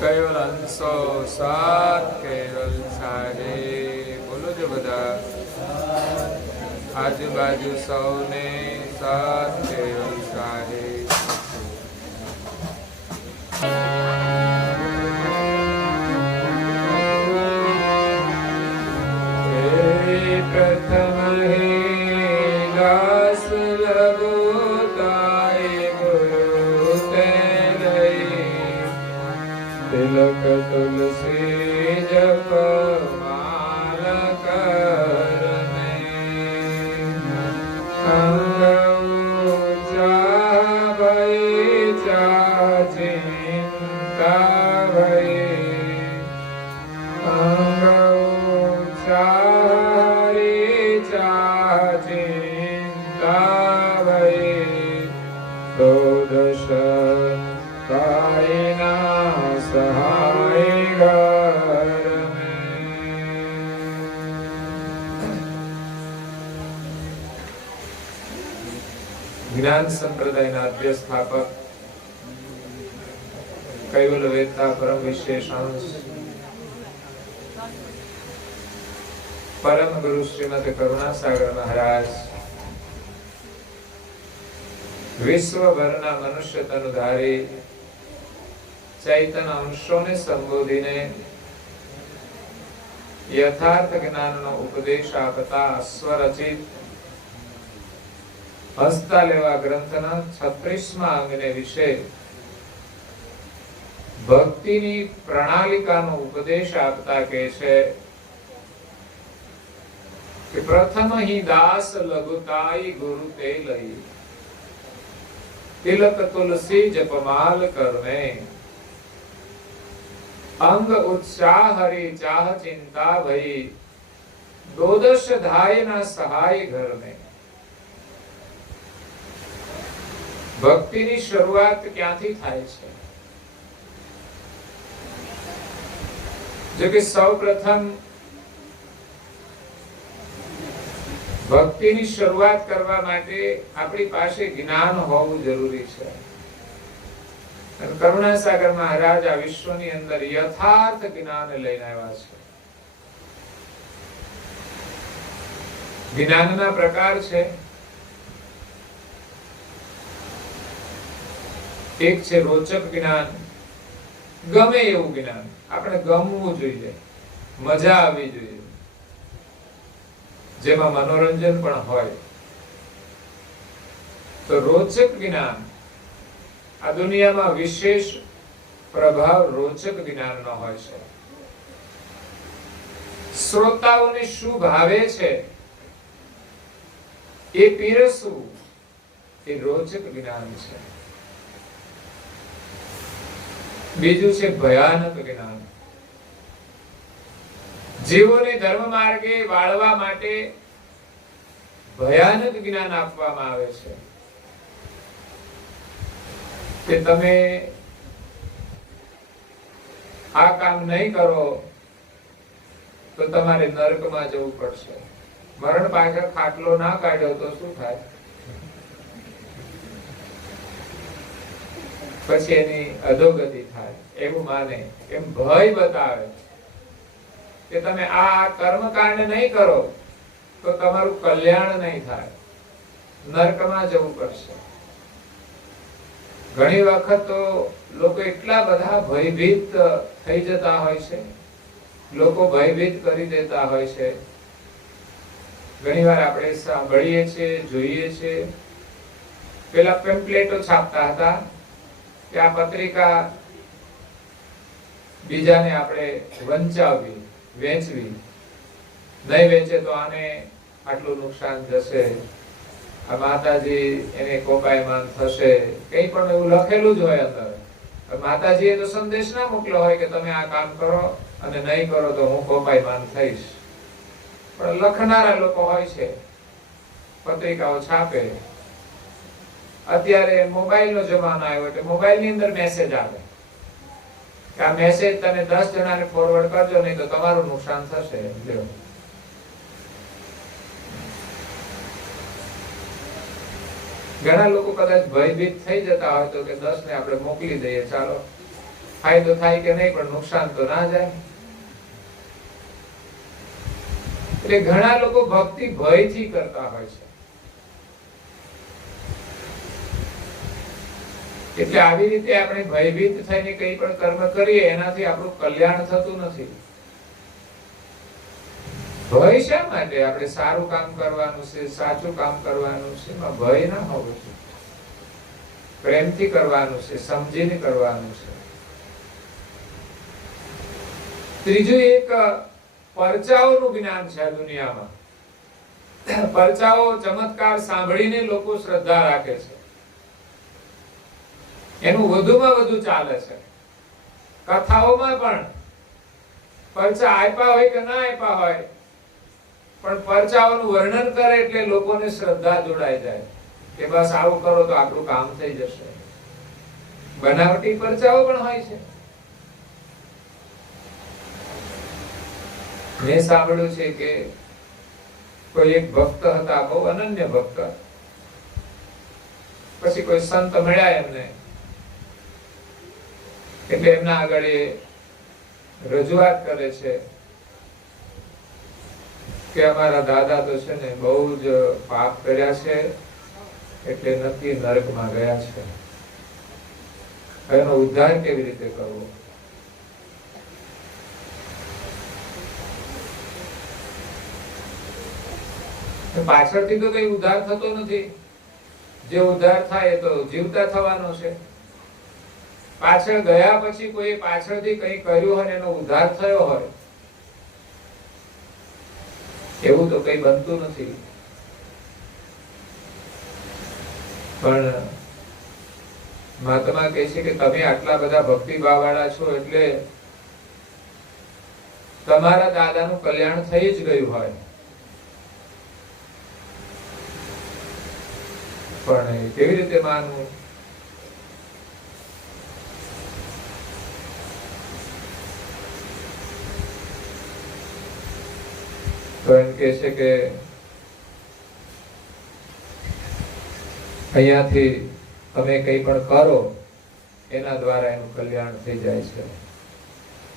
કેવલ હંસો સાત કેવલ સારે બોલો જો બધા આજુબાજુ સૌને સાત કેવલ સારે પ્રથમ હે દાસ લગોતાય ગુરુ તે લઈ તિલક તુલસી જપ માલ કરને અંગ ઊંચા ભય ચા ચિંતા ભય અંગ ઊંચા ચિંતા ભય તો દશ કાયના સહાય ઘર જ્ઞાન સંપ્રદાયના આદ્ય સ્થાપક કૈવલ વેદતા પરમ વિશેષાંશ પરમ ગુરુ શ્રીમદ કરુણાસાગર મહારાજ વિશ્વભરના મનુષ્ય તનુધારી ચૈતન્ય અંશોને સંબોધીને યથાર્થ જ્ઞાનનો ઉપદેશ આપતા સ્વરચિત હસ્તા લેવા ગ્રંથના 36મા અંગને વિશે ભક્તિની પ્રણાલિકાનો ઉપદેશ આપતા કહે છે કે પ્રથમ હી દાસ લઘુતાઈ ગુરુ તે લઈ તિલક તુલસી જપમાલ કરને અંગ ઉત્સાહ હરી ચાહ ચિંતા ભઈ દોદશ ધાય ના સહાય ઘરને ભક્તિની શરૂઆત ક્યાંથી થાય છે? જો કે સૌપ્રથમ ભક્તિની શરૂઆત કરવા માટે આપણી પાસે જ્ઞાન હોવું જરૂરી છે. કરુણાસાગર મહારાજ આ વિશ્વની અંદર યથાર્થ જ્ઞાન લઈને આવ્યા છે. જ્ઞાનના પ્રકાર છે. એક છે રોચક જ્ઞાન, ગમે એવું જ્ઞાન, આપણે ગમવું જોઈએ, મજા આવવી જોઈએ, જેમાં મનોરંજન પણ હોય. તો રોચક જ્ઞાન, આ દુનિયામાં વિશેષ પ્રભાવ રોચક જ્ઞાનનો હોય છે. શ્રોતાઓને શું ભાવે છે એ પીરસવું એ રોચક જ્ઞાન છે. બીજું છે ભયાનક જ્ઞાન. જીવોને ધર્મ માર્ગે વાળવા માટે ભયાનક જ્ઞાન આપવામાં આવે છે કે તમે આ કામ નહીં કરો તો તમારે નરકમાં જવું પડશે. મરણ પાછળ ખાટલો ના કાઢ્યો તો શું થાય? પછી એની અધોગતિ થાય એવું માને, એમ ભય બતાવે કે તમે આ કર્મકાંડ નહીં કરો તો તમારું કલ્યાણ નહીં થાય, નરકમાં જવું પડશે. ઘણી વખત તો લોકો એટલા બધા ભયભીત થઈ જતા હોય છે, લોકો ભયભીત કરી દેતા હોય છે. ઘણીવાર આપણે સાંભળીએ છીએ, જોઈએ છીએ, પેલા પેમ્પલેટો છાપતા હતા કે આ પત્રિકા બીજાને આપણે વંચાવવી, વેચવી, નહીં વેચે તો આને આટલું નુકસાન જશે, આ માતાજી એને કોપાયમાન થશે, કંઈ પણ એવું લખેલું જ હોય અંદર. માતાજીએ તો સંદેશ ના મોકલ્યો હોય કે તમે આ કામ કરો અને નહીં કરો તો હું કોપાયમાન થઈશ. પણ લખનારા લોકો હોય છે, પત્રિકાઓ છાપે. અત્યારે મોબાઈલનો જમાનો આવ્યો એટલે મોબાઈલની અંદર મેસેજ આવે કે આ મેસેજ તમે 10 જણાને ફોરવર્ડ કરજો, નહીં તો તમારું નુકસાન થશે. ઘણા લોકો કદાચ ભયભીત થઈ જતા હોય તો કે 10 ને આપણે મોકલી દઈએ, ચાલો ફાયદો થાય કે નહીં, પણ નુકસાન તો ના જાય. એટલે ઘણા લોકો ભક્તિ ભયથી કરતા હોય છે. એટલે આવી રીતે આપણે ભયભીત થઈને કંઈ પણ કર્મ કરીએ એનાથી આપણું કલ્યાણ થતું નથી. ભય શા માટે? આપણે સારું કામ કરવાનું છે, સાચું કામ કરવાનું છે, એમાં ભય ના હોવો જોઈએ. પ્રેમથી કરવાનું છે, સમજીને કરવાનું છે. ત્રીજું એક પરચાઓનું જ્ઞાન છે. દુનિયામાં પરચાઓ, ચમત્કાર સાંભળીને લોકો શ્રદ્ધા રાખે છે, એનું વધુમાં વધુ ચાલે છે. કથાઓમાં પણ પરચા આપ્યા હોય કે ના આપ્યા હોય, પણ પરચાઓનું વર્ણન કરે એટલે લોકોને શ્રદ્ધા જોડાઈ જાય કે બસ આવું કરો તો આપણું કામ થઈ જશે. બનાવટી પરચાઓ પણ હોય છે. મેં સાંભળ્યું છે કે કોઈ એક ભક્ત હતા, બહુ અનન્ય ભક્ત. પછી કોઈ સંત મળ્યા એમને, એટલે એમના આગળ એ રજૂઆત કરે છે કે અમારા દાદા તો છે ને બહુ જ પાપ કર્યા છે, એટલે નક્કી નરકમાં ગયા છે. એનો ઉદ્ધાર કેવી રીતે કરવો? પાછળથી તો કઈ ઉદ્ધાર થતો નથી. જે ઉદ્ધાર થાય તો જીવતા થવાનો છે. પાછળ ગયા પછી કોઈ પાછળથી કઈ કર્યું હોય એનો ઉદ્ધાર થયો હોય એવું તો કઈ બનતું નથી. પણ મહાત્મા કહે છે કે તમે આટલા બધા ભક્તિભાવ વાળા છો એટલે તમારા દાદાનું કલ્યાણ થઈ જ ગયું હોય, પણ કેવી રીતે માનવું? તો એમ કે છે કે અહીંયાથી તમે કંઈ પણ કરો એના દ્વારા એનું કલ્યાણ થઈ જાય છે.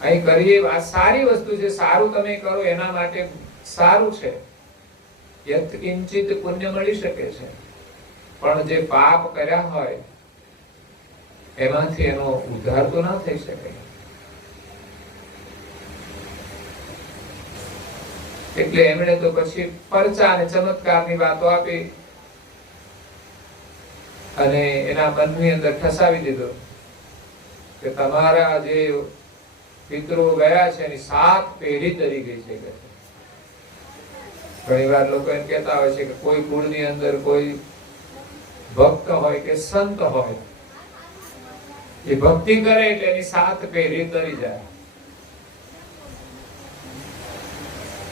અહીં કરીએ આ સારી વસ્તુ છે, સારું તમે કરો એના માટે સારું છે, યત કિંચિત પુણ્ય મળી શકે છે. પણ જે પાપ કર્યા હોય એમાંથી એનો ઉદ્ધાર તો ના થઈ શકે. એટલે એમણે તો પછી પરચા અને ચમત્કારની વાતો આપી અને એના મનની અંદર ઠસાવી દીધો કે તમારા જે પિતૃ ગયા છે એની 7 પેઢી તરી ગઈ છે. ઘણી વાર લોકો એમ કહેતા હોય છે કે કોઈ કુળની અંદર કોઈ ભક્ત હોય કે સંત હોય, એ ભક્તિ કરે એટલે એની 7 પેઢી તરી જાય.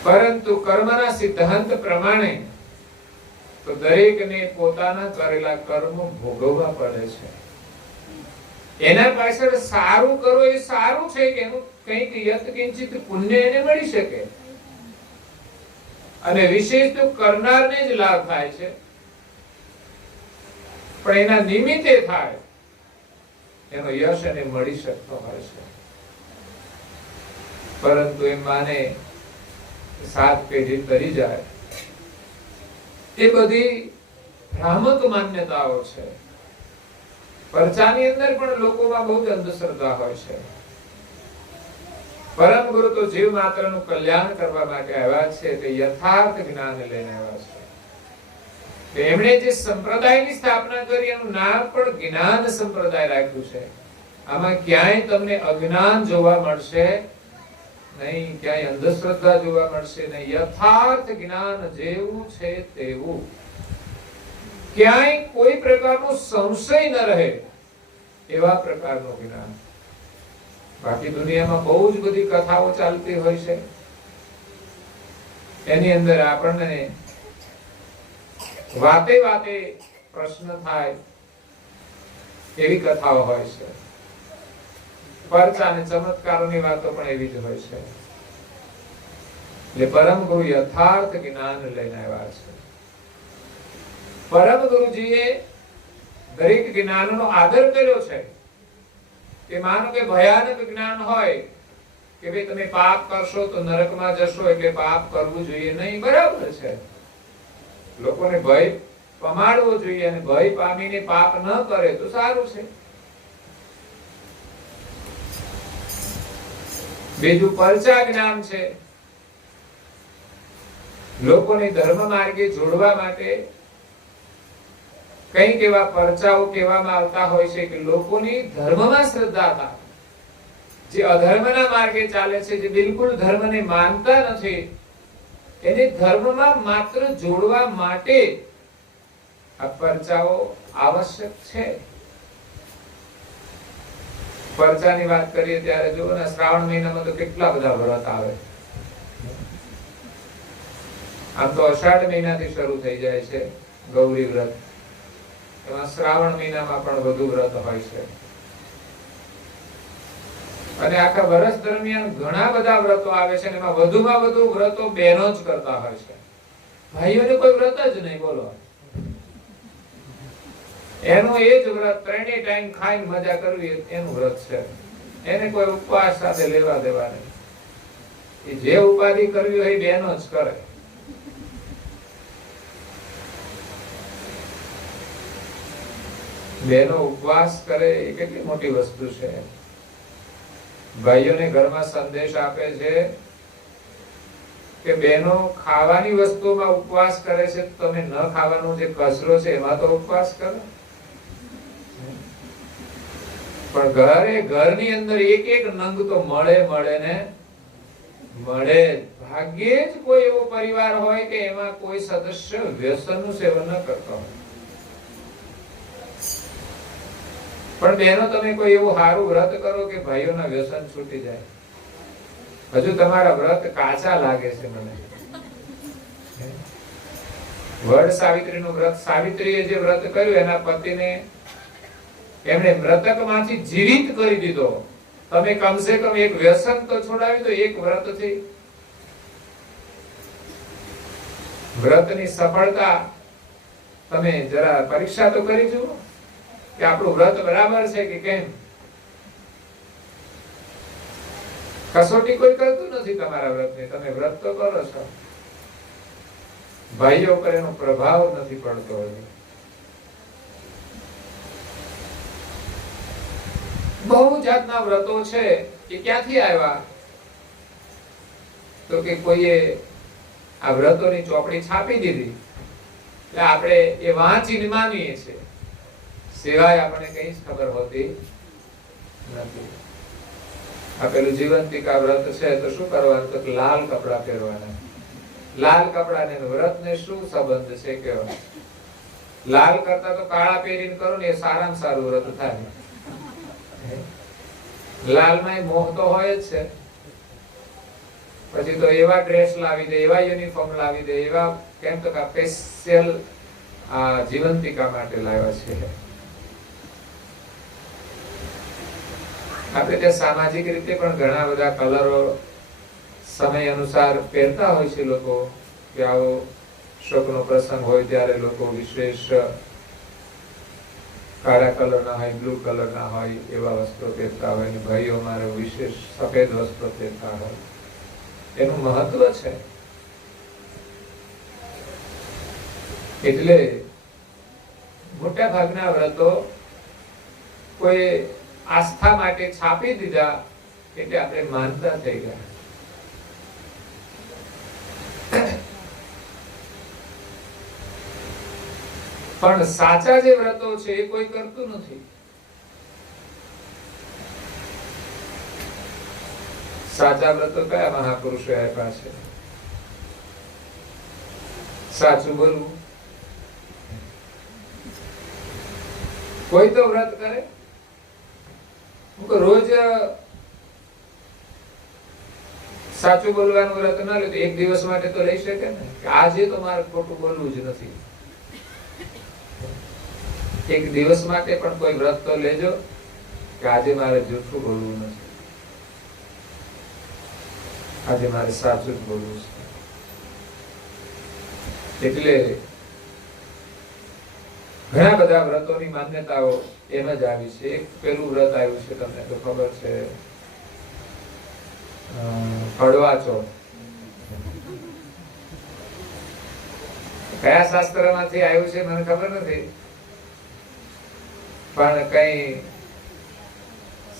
પરંતુ કર્મના સિદ્ધાંત પ્રમાણે તો દરેકને પોતાના કરેલા કર્મ ભોગવવા પડે છે. એના પાછળ સારું કરો એ સારું છે કે એનું કંઈક યત કિંચિત પુણ્ય એને મળી શકે, અને વિશેષ તો કરનારને જ લાભ થાય છે. પણ એના નિમિત્તે થાય એનો યશ એને મળી શકતો હોય છે. પરંતુ એમ માને 7 પેઢી તરી જાય, એ બધી ભ્રામક માન્યતાઓ છે. પરચાની અંદર પણ લોકોમાં બહુ જ અંધશ્રદ્ધા હોય છે. પરમ ગુરુ તો જીવ માત્રનું કલ્યાણ કરવા માટે આવ્યા છે, તે યથાર્થ જ્ઞાન લઈને આવ્યા છે. એમણે જે સંપ્રદાયની સ્થાપના કરી એનું નામ પણ જ્ઞાન સંપ્રદાય રાખ્યું છે. આમાં ક્યાંય તમને અજ્ઞાન જોવા મળશે નહીં, ક્યાંય અંધશ્રદ્ધા જોવા મળશે નહીં. યથાર્થ જ્ઞાન જેવું છે તેવું, ક્યાંય કોઈ પ્રકારનો સંશય ન રહે એવા પ્રકારનું જ્ઞાન. બાકી દુનિયામાં બહુ જ બધી કથાઓ ચાલતી હોય છે, એની અંદર આપણને વાતે વાતે પ્રશ્ન થાય એવી કથાઓ હોય છે. પરચા અને ચમત્કારોની વાતો પણ એવી જ હોય છે. એટલે પરમ ગુરુ યથાર્થ જ્ઞાન લઈને આવ્યા છે. પરમ ગુરુજીએ દરેક જ્ઞાનનો આદર કર્યો છે. કે માનો કે ભયાનક જ્ઞાન હોય કે ભાઈ તમે પાપ કરશો તો નરકમાં જશો એટલે પાપ કરવું જોઈએ નહીં, બરાબર છે. લોકોને ભય પમાડવો જોઈએ અને ભય પામીને પાપ ન કરે તો સારું છે. બીજું પરચા જ્ઞાન છે. લોકોને ધર્મ માર્ગે જોડવા માટે કંઈક એવા પરચાઓ કહેવામાં આવતા હોય છે કે લોકોની ધર્મમાં શ્રદ્ધા થાય. જે અધર્મના માર્ગે ચાલે છે, જે બિલકુલ ધર્મને માનતા નથી, એને ધર્મમાં માત્ર જોડવા માટે આ પરચાઓ આવશ્યક છે. પરચાની વાત કરીએ ત્યારે જુઓ ને, શ્રાવણ મહિનામાં તો કેટલા બધા વ્રત આવે. આમ તો અષાઢ મહિનાથી શરૂ થઈ જાય છે ગૌરી વ્રત, એમાં શ્રાવણ મહિનામાં પણ વધુ વ્રત હોય છે. અને આખા વર્ષ દરમિયાન ઘણા બધા વ્રતો આવે છે, એમાં વધુમાં વધુ વ્રતો બહેનો જ કરતા હોય છે. ભાઈઓને કોઈ વ્રત જ નહીં, બોલો. એનું એ જ વ્રત, ત્રણેય ટાઈમ ખાઈને મજા કરવી, એનું વ્રત છે. એને કોઈ ઉપવાસ સાથે લેવા દેવા નહીં. જે ઉપાધિ કરવી હોય બહેનો જ કરે. બહેનો ઉપવાસ કરે એ કેટલી મોટી વસ્તુ છે. ભાઈઓને ઘરમાં સંદેશ આપે છે કે બહેનો ખાવાની વસ્તુમાં ઉપવાસ કરે છે, તમે ન ખાવાનો જે કચરો છે એમાં તો ઉપવાસ કરો. પણ ઘરની અંદર એક એક નંગ તો મળે ને મળે. ભાગ્યે જ કોઈ એવો પરિવાર હોય કે એમાં કોઈ સદસ્ય વ્યસનનું સેવન ન કરતો હોય. પણ બહેનો તમે કોઈ એવું સારું વ્રત કરો કે ભાઈઓના વ્યસન છૂટી જાય. હજુ તમારા વ્રત કાચા લાગે છે મને. વડ સાવિત્રીનું વ્રત, સાવિત્રીએ જે વ્રત કર્યું એના પતિને એમણે મૃતકમાંથી જીવિત કરી દીધો. તમે કમસે કમ એક વ્યસન તો છોડાવી દો એક વ્રતથી. વ્રતની સફળતા તમે જરા પરીક્ષા તો કરી જુઓ કે આપણું વ્રત બરાબર છે કે કેમ. કસોટી કોઈ કરતું નથી તમારા વ્રતની, તમે વ્રત તો કરો છો. ભાઈઓ પર એનો પ્રભાવ નથી પડતો. બહુ જાતના વ્રતો છે એ ક્યાંથી આવ્યા? તો કે કોઈએ આ વ્રતોની ચોપડી છાપી દીધી એટલે આપણે એ વાંચીને માનીએ છીએ, સિવાય આપણે કઈ જ ખબર હોતી નથી. આ પેલું જીવંતિકા વ્રત છે તો શું કરવાનું? તો લાલ કપડા પહેરવાના. લાલ કપડા ને વ્રત ને શું સંબંધ છે? કેવો લાલ કરતા તો કાળા પહેરીને કરો ને એ સારામાં સારું વ્રત થાય. લાલમાં મોહ તો હોય જ છે. પછી તો એવા ડ્રેસ લાવી દે, એવા યુનિફોર્મ લાવી દે, એવા કેમ તો સ્પેશિયલ જીવંતિકા માટે લાવ્યા છે. આપણે ત્યાં સામાજિક રીતે પણ ઘણા બધા કલરો સમય અનુસાર પહેરતા હોય છે લોકો. કે આવો શોકનો પ્રસંગ હોય ત્યારે લોકો વિશેષ કાળા કલરના હોય, બ્લુ કલરના હોય એવા વસ્ત્રો પહેરતા હોય, અને ભાઈઓ મારે વિશેષ સફેદ વસ્ત્રો પહેરતા હોય. એનું મહત્વ છે. એટલે મોટા ભાગના વ્રતો કોઈ આસ્થા માટે છાપી દીધા એટલે આપણે માનતા થઈ ગયા. પણ સાચા જે વ્રતો છે એ કોઈ કરતું નથી. સાચા વ્રતો કયા મહાપુરુષો આપ્યા છે? સાચું બોલવું. કોઈ તો વ્રત કરે. રોજ સાચું બોલવાનું વ્રત ના લે તો એક દિવસ માટે તો લઈ શકે ને, કે આજે તો મારે ખોટું બોલવું જ નથી. એક દિવસ માટે પણ કોઈ વ્રત તો લેજો કે આજે મારે જૂઠું બોલવું નથી, આજે મારે સાચું જ બોલવું છે. એટલે ઘણા બધા વ્રતોની માન્યતાઓ એમ જ આવી છે. એક પેલું વ્રત આવ્યું છે, તમને તો ખબર છે, કડવા ચોથ. કયા શાસ્ત્રમાંથી આવ્યું છે મને ખબર નથી, પણ કઈ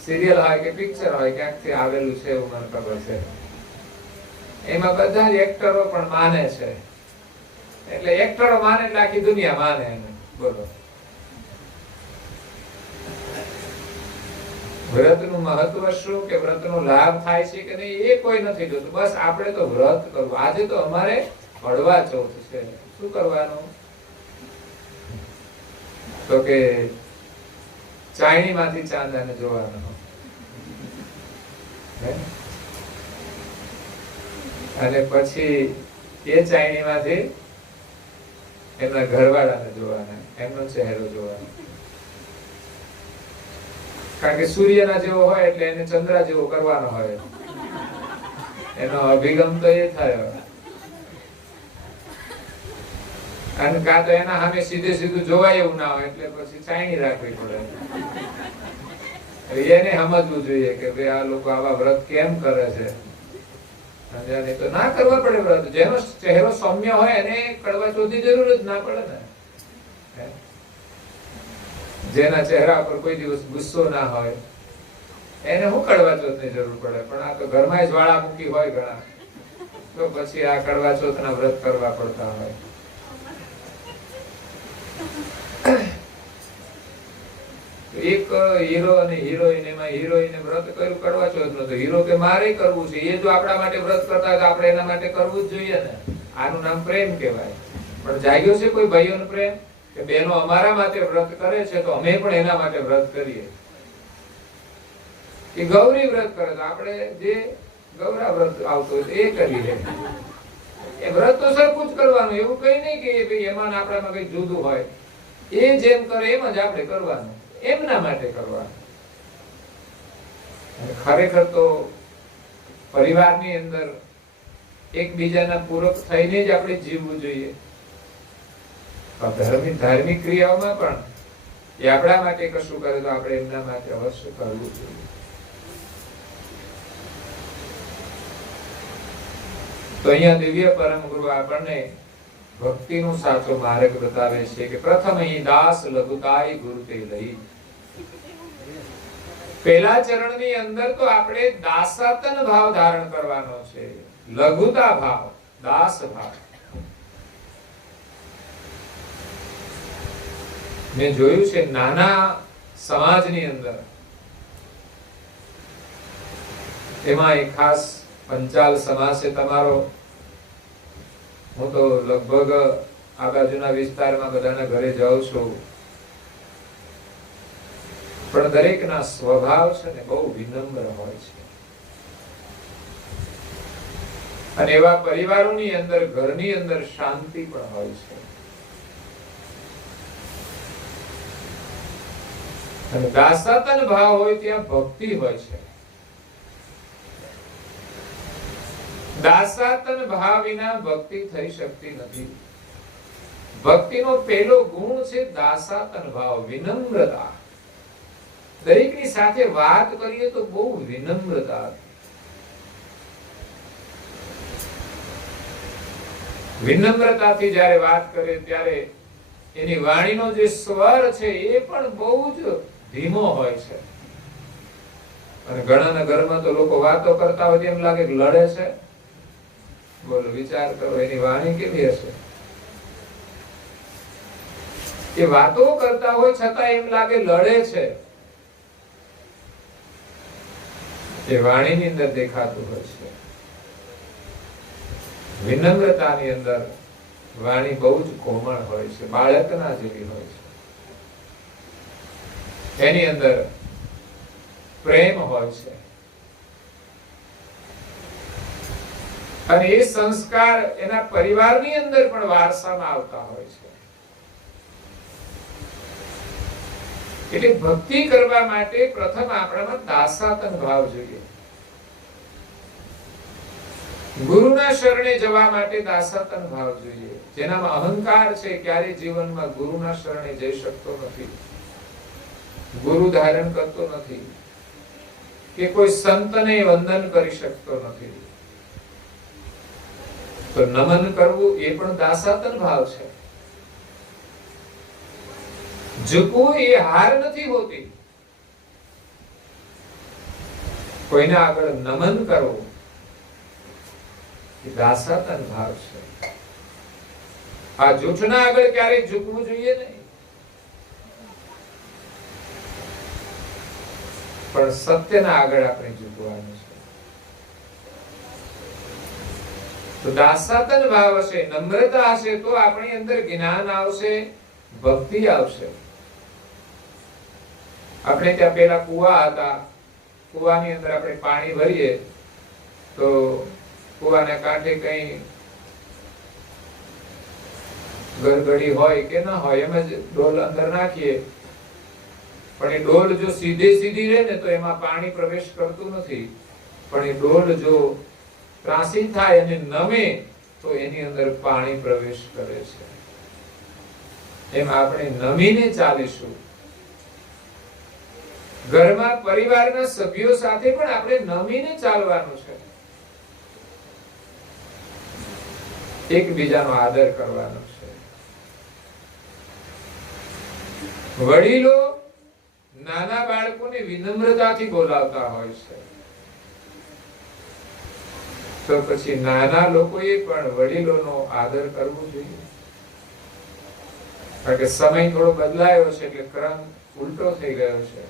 સિરિયલ હોય કે પિક્ચર હોય ક્યાંકથી આવેલું છે એવું મને ખબર છે. એમાં બધા જ એક્ટરો પણ માને છે. એટલે એક્ટરો માને એટલે આખી દુનિયા માને એને. બોલો, વ્રતનું મહત્વ શું, કે વ્રતનો લાભ થાય છે કે નહીં એ કોઈ નથી જોતું. બસ આપણે તો વ્રત કરવું. આજે તો અમારે કડવા ચોથ છે. શું કરવાનું? તો કે ચાયણીમાંથી ચાંદાને જોવાનો, અને પછી એ ચાયણીમાંથી એમના ઘરવાળાને જોવાના, એમનો ચહેરો જોવાનો. કારણ કે સૂર્યના જેવો હોય એટલે એને ચંદ્ર જેવો કરવાનો હોય. એનો અભિગમ તો એ થયો. અને કાં તો એના સામે સીધે સીધું જોવાય એવું ના હોય એટલે પછી ચાયણી રાખવી પડે. એને સમજવું જોઈએ કે ભાઈ આ લોકો આવા વ્રત કેમ કરે છે. તો ના કરવા પડે વ્રત. જેનો ચહેરો સૌમ્ય હોય એને કડવા ચોથની જરૂર જ ના પડે ને. જેના ચહેરા પર કોઈ દિવસ ગુસ્સો ના હોય એને શું કડવા ચોથની જરૂર પડે. પણ આ તો ઘરમાં જ્વાળા મૂકી હોય ઘણા, તો પછી આ કડવા ચોથના વ્રત કરવા પડતા હોય. એક હીરો અને હિરોઈન, એમાં હિરોઈને વ્રત કર્યું કડવા ચોથનું, તો હીરો કે મારે કરવું છે. એ જો આપણા માટે વ્રત કરતા હોય તો આપણે એના માટે કરવું જ જોઈએ ને. આનું નામ પ્રેમ કહેવાય. પણ જાગ્યો છે કોઈ ભાઈઓનો પ્રેમ કે બહેનો અમારા માટે વ્રત કરે છે તો અમે પણ એના માટે વ્રત કરીએ. કે ગૌરી વ્રત કરે તો આપણે જે ગૌરા વ્રત આવતો હોય એ કરીએ. એ વ્રત તો સરખું જ કરવાનું. એવું કઈ નહીં કે ભાઈ એમાં આપણામાં કઈ જુદું હોય. એ જેમ કરે એમ જ આપણે કરવાનું, એમના માટે કરવાનું. ખરેખર તો પરિવારની અંદર એકબીજાના પૂરક થઈને જ આપણે જીવવું જોઈએ. ધાર્મિક ક્રિયાઓમાં પણ એ આપણા માટે કશું કરે તો આપણે એમના માટે અવશ્ય કરવું જોઈએ. તો અહીંયા દિવ્ય પરમ ગુરુ આપણને ભક્તિનો સાચો માર્ગ બતાવે છે કે પ્રથમ અહીં દાસ લઘુતાઈ ગુરુ તે લઈ. પહેલા ચરણની અંદર તો આપણે દાસાતન ભાવ ધારણ કરવાનો છે. લઘુતા ભાવ, દાસ ભાવ. મેં જોયું છે નાના સમાજની અંદર, એમાં એક ખાસ પંચાલ સમાજ છે તમારો. હું તો લગભગ આ બાજુના વિસ્તારમાં બધાના ઘરે જાઉં છું, પણ દરેકના સ્વભાવ છે ને બહુ વિનમ્ર હોય છે. અને એવા પરિવારોની અંદર, ઘરની અંદર શાંતિ પણ હોય છે. અને દાસાતન ભાવ હોય ત્યાં ભક્તિ હોય છે. દાસાતન ભાવ વિના ભક્તિ થઈ શકતી નથી. ભક્તિનો પહેલો ગુણ છે દાસાતન ભાવ, વિનમ્રતા. દરેકની સાથે વાત કરીએ તો બહુ વિનમ્રતા. વિનમ્રતાથી જ્યારે વાત કરે ત્યારે એની વાણીનો જે સ્વર છે એ પણ બહુ જ ધીમો હોય છે. અને ઘણાના ઘરમાં તો લોકો વાતો કરતા હોય એમ લાગે કે લડે છે. બોલો, વિચાર કરો એની વાણી કેવી હશે. એ વાતો કરતા હોય છતાં એમ લાગે લડે છે. એ વાણીની અંદર દેખાતું હોય છે. વિનમ્રતાની અંદર વાણી બહુ જ કોમળ હોય છે, બાળકના જેવી હોય છે. એની અંદર પ્રેમ હોય છે. અને એ સંસ્કાર એના પરિવારની અંદર પણ વારસામાં આવતા હોય છે. એટલે ભક્તિ કરવા માટે પ્રથમ આપણામાં દાસાતન ભાવ જોઈએ. ગુરુના શરણે જવા માટે દાસાતન ભાવ જોઈએ. જેનામાં અહંકાર છે ક્યારે જીવનમાં ગુરુના શરણે જઈ શકતો નથી, ગુરુ ધારણ કરતો નથી, કે કોઈ સંતને વંદન કરી શકતો નથી. તો નમન કરવું એ પણ દાસાતન ભાવ છે. ઝૂકવું એ હાર નથી હોતી. કોઈના આગળ નમન કરવું એ દાસાતન ભાવ છે. આ જૂઠના આગળ ક્યારેય ઝૂકવું જોઈએ નહીં, પણ સત્યના આગળ આપણે ઝૂકવાનું છે. તો દાસાતન ભાવ હશે, નમ્રતા હશે, તો આપણી અંદર જ્ઞાન આવશે, ભક્તિ આવશે. આપણે ત્યાં પેલા કુવા હતા, કુવાની અંદર આપણે પાણી ભરીએ તો કુવાના કાંઠે કઈ ગરગડી હોય કે ના હોય, એમ જ ડોલ અંદર નાખીએ, પણ એ ડોલ જો સીધી રહે ને તો એમાં પાણી પ્રવેશ કરતું નથી. પણ એ ડોલ જો ત્રાસી થાય અને નમે તો એની અંદર પાણી પ્રવેશ કરે છે. એમ આપણે નમીને ચાલીશું. ઘરમાં પરિવારના સભ્યો સાથે પણ આપણે નમીને ચાલવાનું છે. એકબીજાનો આદર કરવાનો છે. વડીલો નાના બાળકોને વિનમ્રતાથી બોલાવતા હોય છે, તો પછી નાના લોકોએ પણ વડીલોનો આદર કરવો જોઈએ. કારણ કે સમય થોડો બદલાયો છે એટલે ક્રમ ઉલટો થઈ ગયો છે.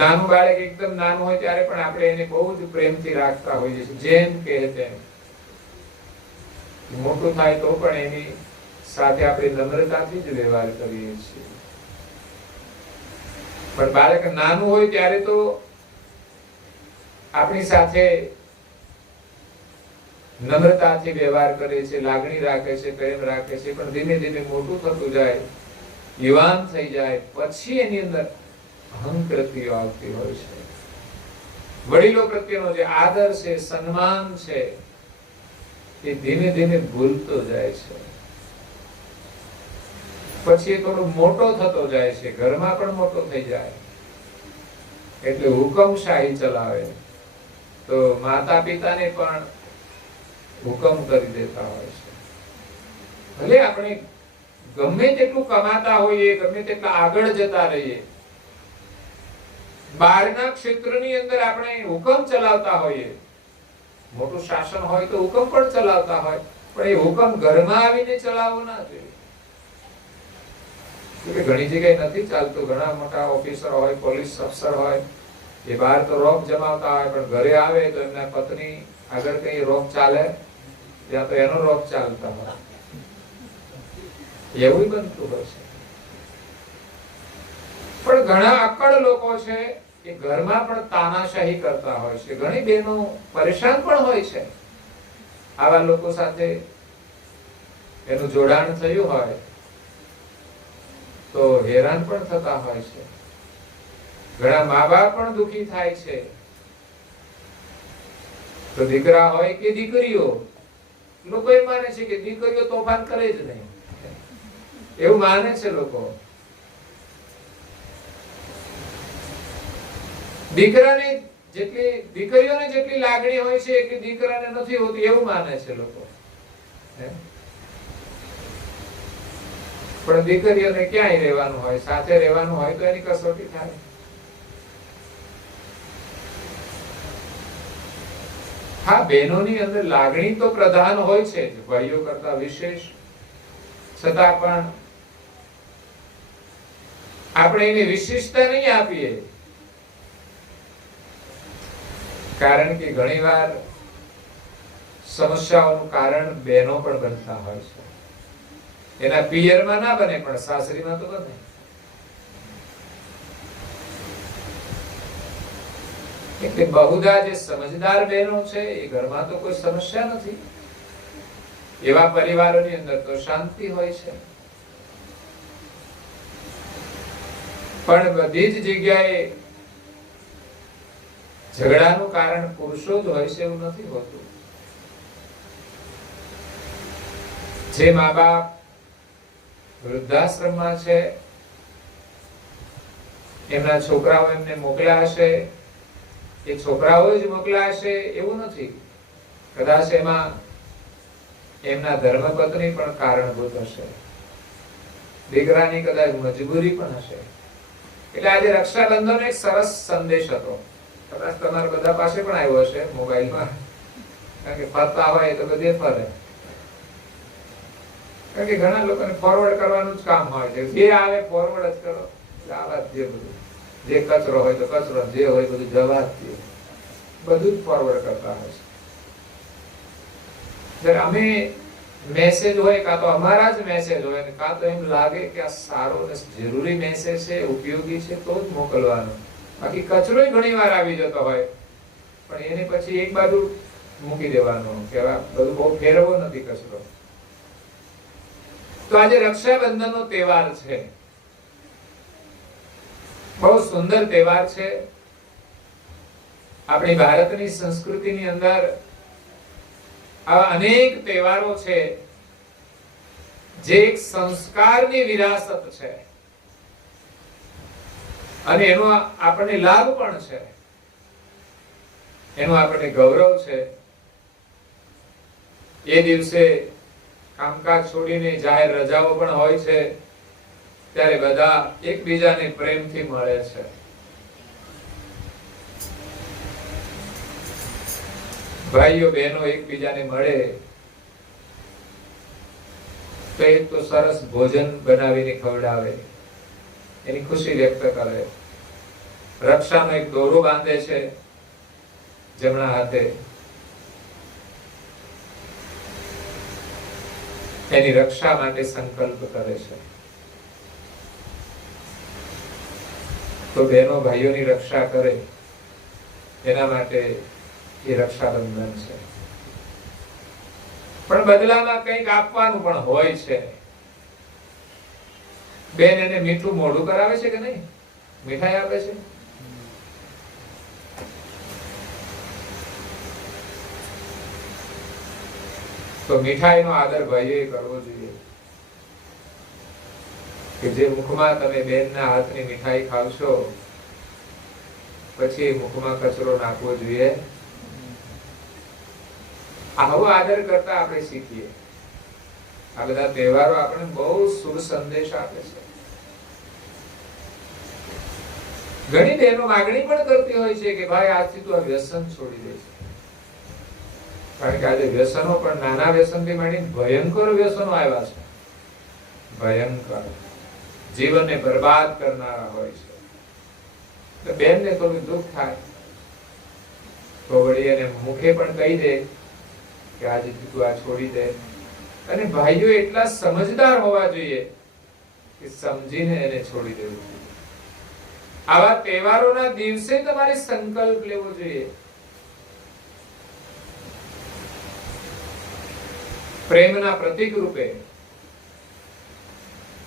નાનું બાળક એકદમ નાનું હોય ત્યારે પણ આપણે એને બહુ જ પ્રેમથી રાખતા હોઈએ છીએ, જેમ કહે તેમ. મોટું થાય તો પણ એની સાથે આપણે નમ્રતાથી જ વ્યવહાર કરીએ છીએ. પણ બાળક નાનું હોય ત્યારે તો આપણી સાથે નમ્રતાથી વ્યવહાર કરે છે, લાગણી રાખે છે, પ્રેમ રાખે છે. પણ ધીમે ધીમે મોટું થતું જાય, યુવાન થઈ જાય, પછી એની અંદર અહંકૃતિઓ આવતી હોય છે. વડીલો પ્રત્યેનો જે આદર છે, સન્માન છે, એ ધીમે ધીમે ભૂલતો જાય છે. પછી એ થોડો મોટો થતો જાય છે, ઘરમાં પણ મોટો થઈ જાય એટલે હુકમશાહી ચલાવે, તો માતા પિતાને પણ હુકમ કરી દેતા હોય છે. ભલે આપણે ગમે તેટલું કમાતા હોઈએ, ગમે તેટલા આગળ જતા રહીએ, બહારના ક્ષેત્રની અંદર આપણે હુકમ ચલાવતા હોઈએ, મોટું શાસન હોય તો હુકમ પણ ચલાવતા હોય, પણ એ હુકમ ઘરમાં આવીને ચલાવવો ના જોઈએ. ઘણી જગ્યાએ નથી ચાલતું. ઘણા મોટા ઓફિસર હોય, પોલીસ અફસર હોય, એ બહાર તો રોપ જમાવતા હોય, પણ ઘરે આવે તો એમના પત્ની આગળ કઈ રોપ ચાલે, ત્યાં તો એનો રોપ ચાલતા હોય. એવું બનતું હોય છે. પણ ઘણા અક્કડ લોકો છે, એ ઘરમાં પણ તાનાશાહી કરતા હોય છે. ઘણી બહેનો પરેશાન પણ હોય છે. આવા લોકો સાથે એનું જોડાણ થયું હોય તો હેરાન પણ થતા હોય છે. ઘણા મા બાપ પણ દુખી થાય છે. તો દીકરા હોય કે દીકરીઓ, લોકો એમ માને છે કે દીકરીઓ તોફાન કરે જ નહીં, એવું માને છે લોકો. દીકરાને જેટલી દીકરીઓને જેટલી લાગણી હોય છે એટલી દીકરાને નથી હોતી, એવું માને છે લોકો. પણ દીકરીઓને ક્યાંય રહેવાનું હોય, સાથે રહેવાનું હોય તો એની કસોટી થાય. હા, બહેનોની અંદર લાગણી તો પ્રધાન હોય છે, ભાઈઓ કરતા વિશેષ. છતાં પણ આપણે એની વિશેષતા નહીં આપીએ, કારણ કે ઘણીવાર સમસ્યાઓનું કારણ બહેનો પણ બનતા હોય છે. એના પિયરમાં ના બને પણ સાસરીમાં તો બને. એટલે બહુધા જે સમજદાર બહેનો છે એ ઘરમાં તો કોઈ સમસ્યા નથી. એવા પરિવારોની અંદર તો શાંતિ હોય છે. પણ બધી જ જગ્યાએ ઝઘડાનું કારણ પુરુષો જ હોય છે એવું નથી હોતું. જે મા બાપ વૃદ્ધાશ્રમમાં છે, એમના છોકરાઓ એમને મોકલ્યા હશે, એ છોકરાઓ જ મોકલ્યા હશે એવું નથી. કદાચ એમાં એમના ધર્મપત્ની પણ કારણભૂત હશે, દીકરાની કદાચ મજબૂરી પણ હશે. એટલે આજે રક્ષાબંધનનો એક સરસ સંદેશ હતો, કદાચ તમારા બધા પાસે પણ આવ્યો હશે મોબાઈલમાં, કારણ કે ફરતા હોય તો બધે ફરે. કારણ કે ઘણા લોકોને ફોરવર્ડ કરવાનું જ કામ હોય છે, જે આવે ફોરવર્ડ જ કરો. આવા જે બધું, જે કચરો હોય તો કચરો, જે હોય બધું જવા જ દે, બધું જ ફોરવર્ડ કરતા હોય છે. જ્યારે અમે મેસેજ હોય, કાં તો અમારા જ મેસેજ હોય, કાં તો એમ લાગે કે આ સારો ને જરૂરી મેસેજ છે, ઉપયોગી છે, તો જ મોકલવાનો. બાકી કચરો ઘણી વાર આવી જતો હોય, પણ એને પછી એક બાજુ મૂકી દેવાનો કે બધું બહુ ફેરવો નથી કચરો. તો આજે રક્ષાબંધનનો તહેવાર છે, બહુ સુંદર તહેવાર છે. આપણી ભારતની સંસ્કૃતિની અંદર આવા અનેક તહેવારો છે જે એક સંસ્કારની વિરાસત છે, અને એનો આપણને લાભ પણ છે, એનું આપણને ગૌરવ છે. એ દિવસે કામકાજ છોડીને જાહેર રજાઓ પણ હોય છે, ત્યારે બધા એકબીજાને પ્રેમથી મળે છે. ભાઈઓ બહેનો એકબીજાને મળે તો એક તો સરસ ભોજન બનાવીને ખવડાવે, એની ખુશી વ્યક્ત કરે. રક્ષાનો એક દોરો બાંધે છે જમણા હાથે, એની રક્ષા માટે સંકલ્પ કરે છે. તો બહેનો ભાઈઓની રક્ષા કરે, એના માટે એ રક્ષાબંધન છે. પણ બદલામાં કંઈક આપવાનું પણ હોય છે. બેન એને મીઠું મોઢું કરાવે છે કે નહીં? મીઠાઈ આપે છે. તો મીઠાઈનો આદર ભાઈએ કરવો જોઈએ, કે જે મુખમાં તમે બેનના હાથની મીઠાઈ ખાવશો, પછી મુખમાં કચરો નાખવો જોઈએ. આવો આદર કરતા આપણે શીખીએ. આ બધા તહેવારો આપણે બહુ શુભ સંદેશ આપે છે. ઘણી બહેનો માગણી પણ કરતી હોય છે કે ભાઈ આજથી તું આ વ્યસન છોડી દે. કારણ કે આજે વ્યસનો પણ નાના વ્યસનથી માંડીને ભયંકર વ્યસનો આવ્યા છે, ભયંકર, જીવનને બરબાદ કરનારા હોય છે. તો બેનને થોડું દુઃખ થાય તો વળી એને મુખે પણ કહી દે કે આજે તું આ છોડી દે. અને ભાઈઓ એટલા સમજદાર હોવા જોઈએ કે સમજીને એને છોડી દેવું જોઈએ. આવા તહેવારોના દિવસે તમારે સંકલ્પ લેવો જોઈએ, પ્રેમના પ્રતીક રૂપે,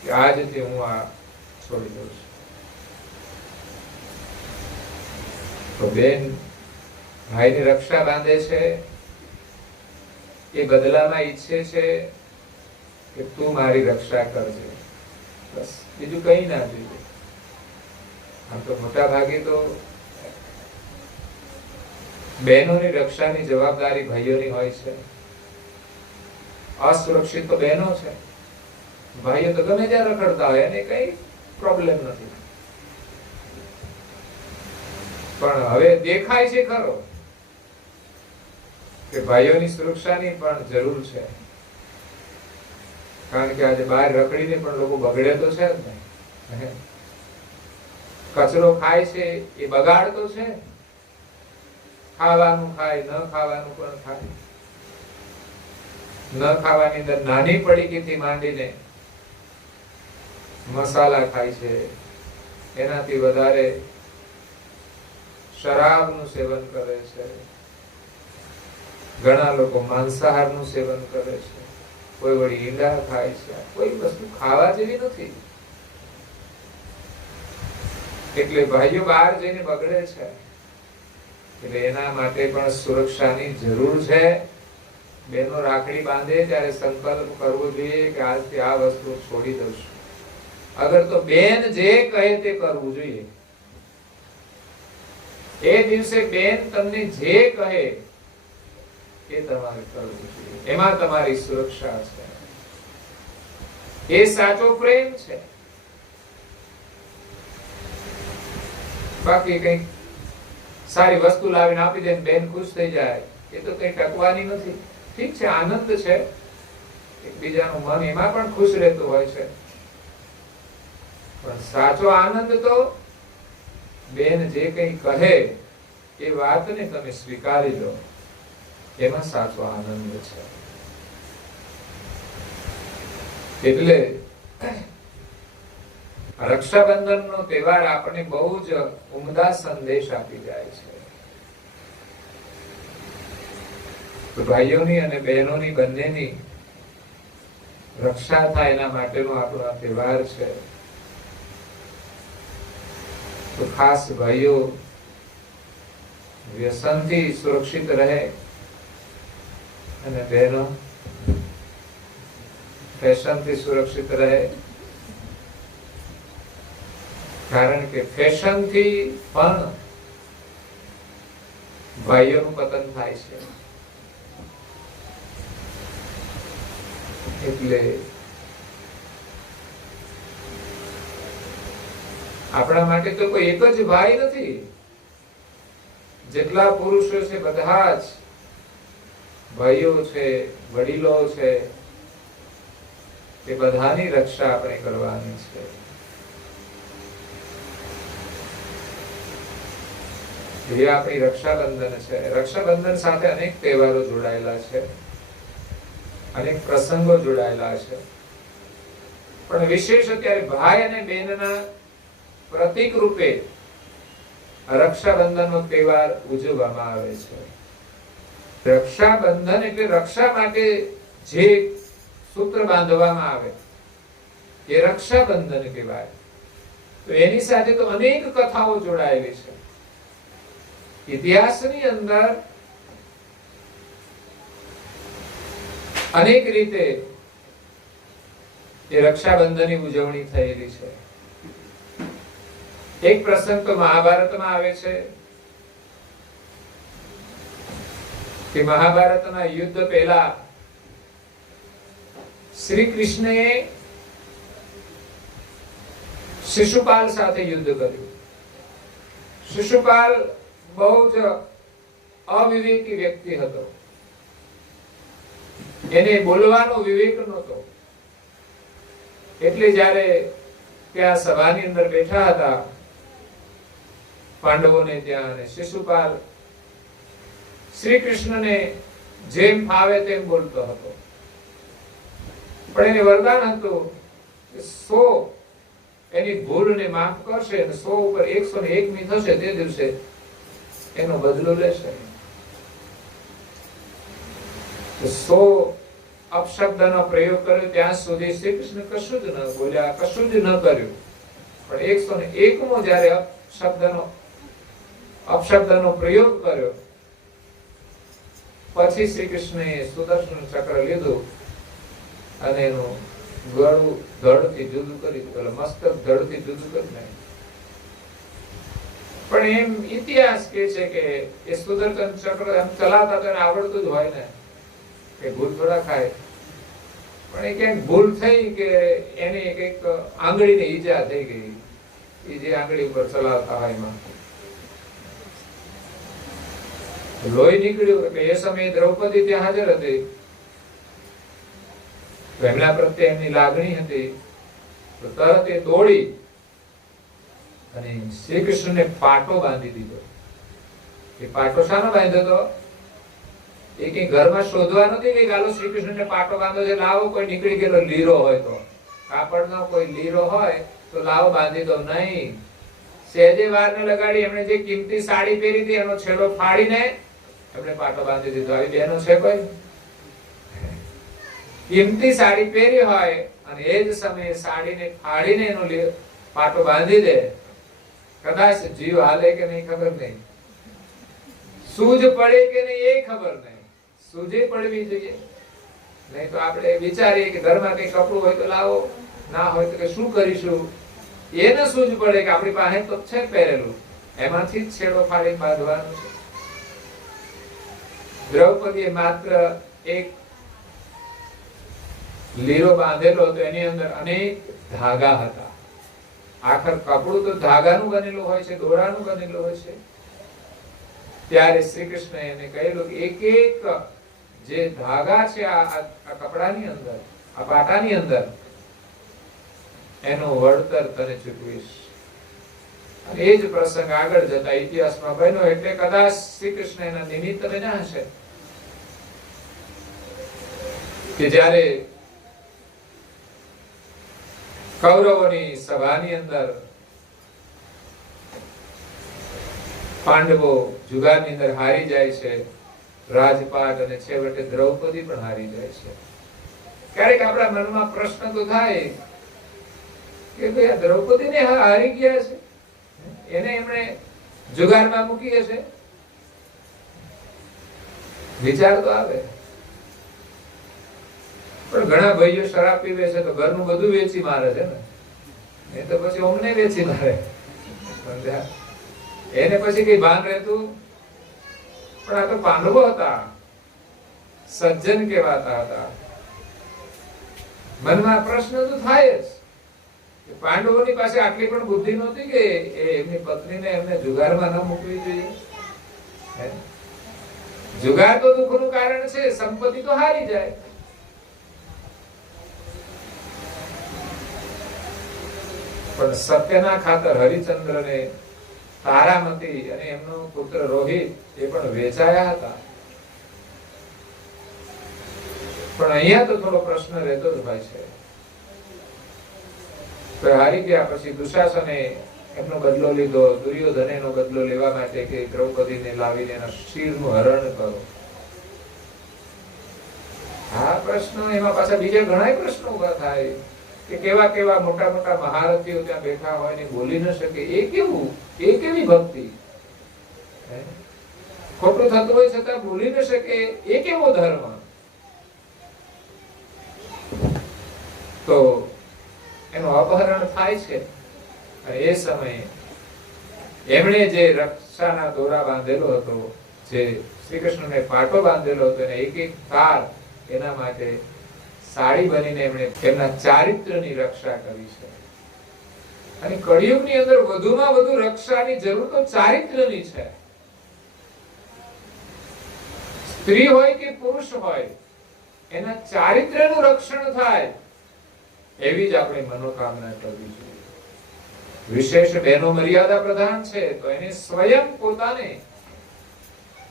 કે આજથી હું આ છોડી દઉં છું. તો બેન ભાઈની રક્ષા બાંધે છે, એ બદલામાં ઈચ્છે છે કે તું મારી રક્ષા કરજે, બસ, બીજું કઈ ના જોઈએ. આમ તો મોટા ભાગે તો બહેનોની રક્ષાની જવાબદારી ભાઈઓની હોય છે. અસુરક્ષિત તો બહેનો છે, ભાઈઓ તો ગમે ત્યાં રખડતા હોય, એને કઈ પ્રોબ્લેમ નથી. પણ હવે દેખાય છે ખરો કે ભાઈઓની સુરક્ષાની પણ જરૂર છે. કારણ કે આજે બહાર રખડીને પણ લોકો બગડે તો છે જ નહીં. કચરો ખાય છે એ બગાડ તો છે, ખાવાનું ખાય, ન ખાવાનું પણ ખાય. ન ખાવાની અંદર નાની પડીકીથી માંડીને મસાલા ખાય છે, એનાથી વધારે શરાબનું સેવન કરે છે. ઘણા લોકો માંસાહારનું સેવન કરે છે, કોઈ વળી ઈંડા ખાય છે. કોઈ વસ્તુ ખાવા જેવી નથી. એટલે ભાઈઓ બહાર જઈને બગડે છે. એટલે એના માટે પણ સુરક્ષાની જરૂર છે. બહેનો રાખડી બાંધે ત્યારે સંકલ્પ કરવો જોઈએ કે આજથી આ વસ્તુ છોડી દઉં. અગર તો બેન જે કહે તે કરવું જોઈએ. એ દિવસે બેન તમને જે કહે એ તમારે કરવું જોઈએ. એમાં તમારી સુરક્ષા છે. એ સાચો પ્રેમ છે. બાકી કઈ સારી વસ્તુ લાવીને આપી દે બેન ખુશ થઈ જાય એ તો કઈ ટકવાની નથી. ઠીક છે, આનંદ છે, એકબીજાનું મન એમાં પણ ખુશ રહેતું હોય છે, પણ સાચો આનંદ તો બેન જે કઈ કહે એ વાતને તમે સ્વીકારી લો, એમાં સાચો આનંદ છે. એટલે રક્ષાબંધન નો તહેવાર આપણને બહુ જ ઉમદા સંદેશ આપી જાય છે. તો ભાઈઓની અને બહેનોની બંનેની રક્ષા થાય એના માટેનો આપણો આ તહેવાર છે. તો ખાસ ભાઈઓ વ્યસનથી સુરક્ષિત રહે અને બહેનો ફેશનથી સુરક્ષિત રહે. કારણ કે ફેશનથી પણ ભાઈઓનું પતન થાય છે. એટલે આપણા માટે તો કોઈ એક જ ભાઈ નથી. જેટલા પુરુષો છે બધા જ ભાઈઓ છે, વડીલો છે, એ બધાની રક્ષા આપણે કરવાની છે. એ આપણી રક્ષાબંધન છે. રક્ષાબંધન સાથે અનેક તહેવારો જોડાયેલા છે, અનેક પ્રસંગો જોડાયેલા છે, પણ વિશેષ અત્યારે ભાઈ અને બહેનના પ્રતીક રૂપે રક્ષાબંધનનો તહેવાર ઉજવવામાં આવે છે. રક્ષાબંધન એટલે રક્ષા માટે જે સૂત્ર બાંધવામાં આવે એ રક્ષાબંધન કહેવાય. તો એની સાથે તો અનેક કથાઓ જોડાયેલી છે. ઇતિહાસની અંદર અનેક રીતે એ રક્ષાબંધનની ઉજવણી થયેલી છે. એક પ્રસંગ તો મહાભારતમાં આવે છે કે મહાભારતના યુદ્ધ પહેલા શ્રી કૃષ્ણએ શિશુપાલ સાથે યુદ્ધ કર્યું. શિશુપાલ બહુ જ અવિવેકી વ્યક્તિ હતો. એને બોલવાનો વિવેક નહોતો. એટલે જ્યારે ત્યાં સભાની અંદર બેઠા હતા પાંડવોને ત્યાં, અને શિશુપાલ શ્રી કૃષ્ણને જેમ ફાવે તેમ બોલતો હતો. પણ એને વરદાન હતું કે 100 એની ભૂલને માફ કરશે અને 100 ઉપર 101મી થશે તે દિવસે એનો બદલો લેશે. 100 અપશબ્દનો પ્રયોગ કર્યો ત્યાં સુધી શ્રી કૃષ્ણ કશું જ ન બોલ્યા, કશું જ ન કર્યું. પણ 101મો જ્યારે અપશબ્દનો પ્રયોગ કર્યો પછી શ્રી કૃષ્ણએ સુદર્શન ચક્ર લીધું અને એનું ગળું ધડથી જુદું કરી દીધું, મસ્તક ધડથી જુદું કરી નાખ્યું. પણ એમ ઇતિહાસ કહે છે કે એ સુદર્શન ચક્ર એમ ચલાવતા તો એને આવડતું જ હોય ને, કે ભૂલ થોડા ખાય. પણ એ ક્યાંક ભૂલ થઈ કે એને કઈક આંગળીની ઈજા થઈ ગઈ. એ જે આંગળી ઉપર ચલાવતા હોય એમાં લોહી નીકળ્યું. એટલે એ સમયે દ્રૌપદી ત્યાં હાજર હતી. એમના પ્રત્યે એમની લાગણી હતી તો તરત એ દોડી અને શ્રી કૃષ્ણને પાટો બાંધી દીધો. એ પાટો શાનો બાંધ્યો હતો? એ કઈ ઘરમાં શોધવા નથી કે ગાલો શ્રી કૃષ્ણને પાટો બાંધો છે, લાવો કોઈ નીકળી ગયેલો લીરો હોય તો, કાપડનો કોઈ લીરો હોય તો લાવો બાંધી દો. નહીં, સહેજે વાર ને લગાડી એમણે જે કિંમતી સાડી પહેરી હતી એનો છેડો ફાડીને એમણે પાટો બાંધી દીધો. આવી બહેનો છે કોઈ? કિંમતી સાડી પહેરી હોય અને એ જ સમયે સાડીને ફાડીને એનો પાટો બાંધી દે, કદાચ જીવ હાલે કે નહીં ખબર નહીં. સૂજ પડે કે નહીં એ ખબર નહીં. સૂજે પડવી જોઈએ. નહીં તો આપણે વિચારીએ કે ઘરમાં કઈ કપડું હોય તો લાવો, ના હોય તો કે શું કરીશું. એને સૂજ પડે કે આપણી પાસે તો છે પહેરેલું, એમાંથી જ છેડો ફાડી બાંધવાનું છે. દ્રૌપદીએ માત્ર એક લીરો બાંધેલો હતો, એની અંદર અનેક ધાગા હતા. આખર કપડું તો ધાગાનું બનેલું હોય છે, દોરાનું બનેલું હોય છે. ત્યારે શ્રી કૃષ્ણ એને કહેલું કે એક એક જે ધાગા છે આ કપડાની અંદર, આ પાટાની અંદર, એનું વળતર તને ચૂકવીશ. અને એ જ પ્રસંગ આગળ જતા ઇતિહાસમાં બન્યો. એટલે કદાચ શ્રી કૃષ્ણ એના નિમિત્ત બન્યા હશે કે જ્યારે કૌરવોની સભાની અંદર પાંડવો જુગારની અંદર હારી જાય છે, રાજપાટ અને છેવટે દ્રૌપદી પણ હારી જાય છે. ક્યારેક આપણા મનમાં પ્રશ્ન તો થાય કે ભાઈ આ દ્રૌપદીને હારી ગયા છે, એને એમણે જુગારમાં મૂકી હશે. વિચાર તો આવે. પણ ઘણા ભાઈઓ શરાબ પીવે છે તો ઘરનું બધું વેચી મારે છે ને, એ તો પછી અમને વેચી મારે. એને પછી કઈ ભાન રહેતું. પણ આ તો પાંડવો હતા, સજ્જન કહેવાતા હતા. મનમાં પ્રશ્ન તો થાય જ. પાંડવોની પાસે આટલી પણ બુદ્ધિ નહોતી કે એમની પત્નીને એમને જુગારમાં ન મૂકવી જોઈએ. જુગાર તો દુઃખનું કારણ છે, સંપત્તિ તો હારી જાય. પણ સત્યના ખાતર હરિચંદ્રને, તારામતી અને એમનો પુત્ર રોહિત એ પણ વેચાયા હતા. પણ અહીંયા તો થોડો પ્રશ્ન રહેતો જ હોય છે. તો હારી ગયા પછી દુશાસને એમનો બદલો લીધો. દુર્યોધને એનો બદલો લેવા માટે કે દ્રૌપદીને લાવીને એના શિરનું હરણ કરો. આ પ્રશ્ન, એમાં પાછા બીજા ઘણા પ્રશ્નો ઉભા થાય કે કેવા કેવા મોટા મોટા મહારથીઓ ત્યાં બેઠા હોય ને બોલી ન શકે. એ કેવું, એ કેવી ભક્તિ. ખોટું થતું હોય છતાં બોલી ન શકે, એ કેવો ધર્મ. તો એનું અપહરણ થાય છે. અને એ સમયે એમણે જે રક્ષાના દોરા બાંધેલો હતો, જે શ્રી કૃષ્ણને પાટો બાંધેલો હતો, એને એક એક તાર એના માટે સાડી બનીને એમણે તેમના ચારિત્ર્યની રક્ષા કરી છે. અને કળિયુગની અંદર વધુમાં વધુ રક્ષાની જરૂર તો ચારિત્ર્યની છે. સ્ત્રી હોય કે પુરુષ હોય, એના ચારિત્ર્યનું રક્ષણ થાય એવી જ આપણે મનોકામના કરવી જોઈએ. વિશેષ બહેનો મર્યાદા પ્રધાન છે તો એને સ્વયં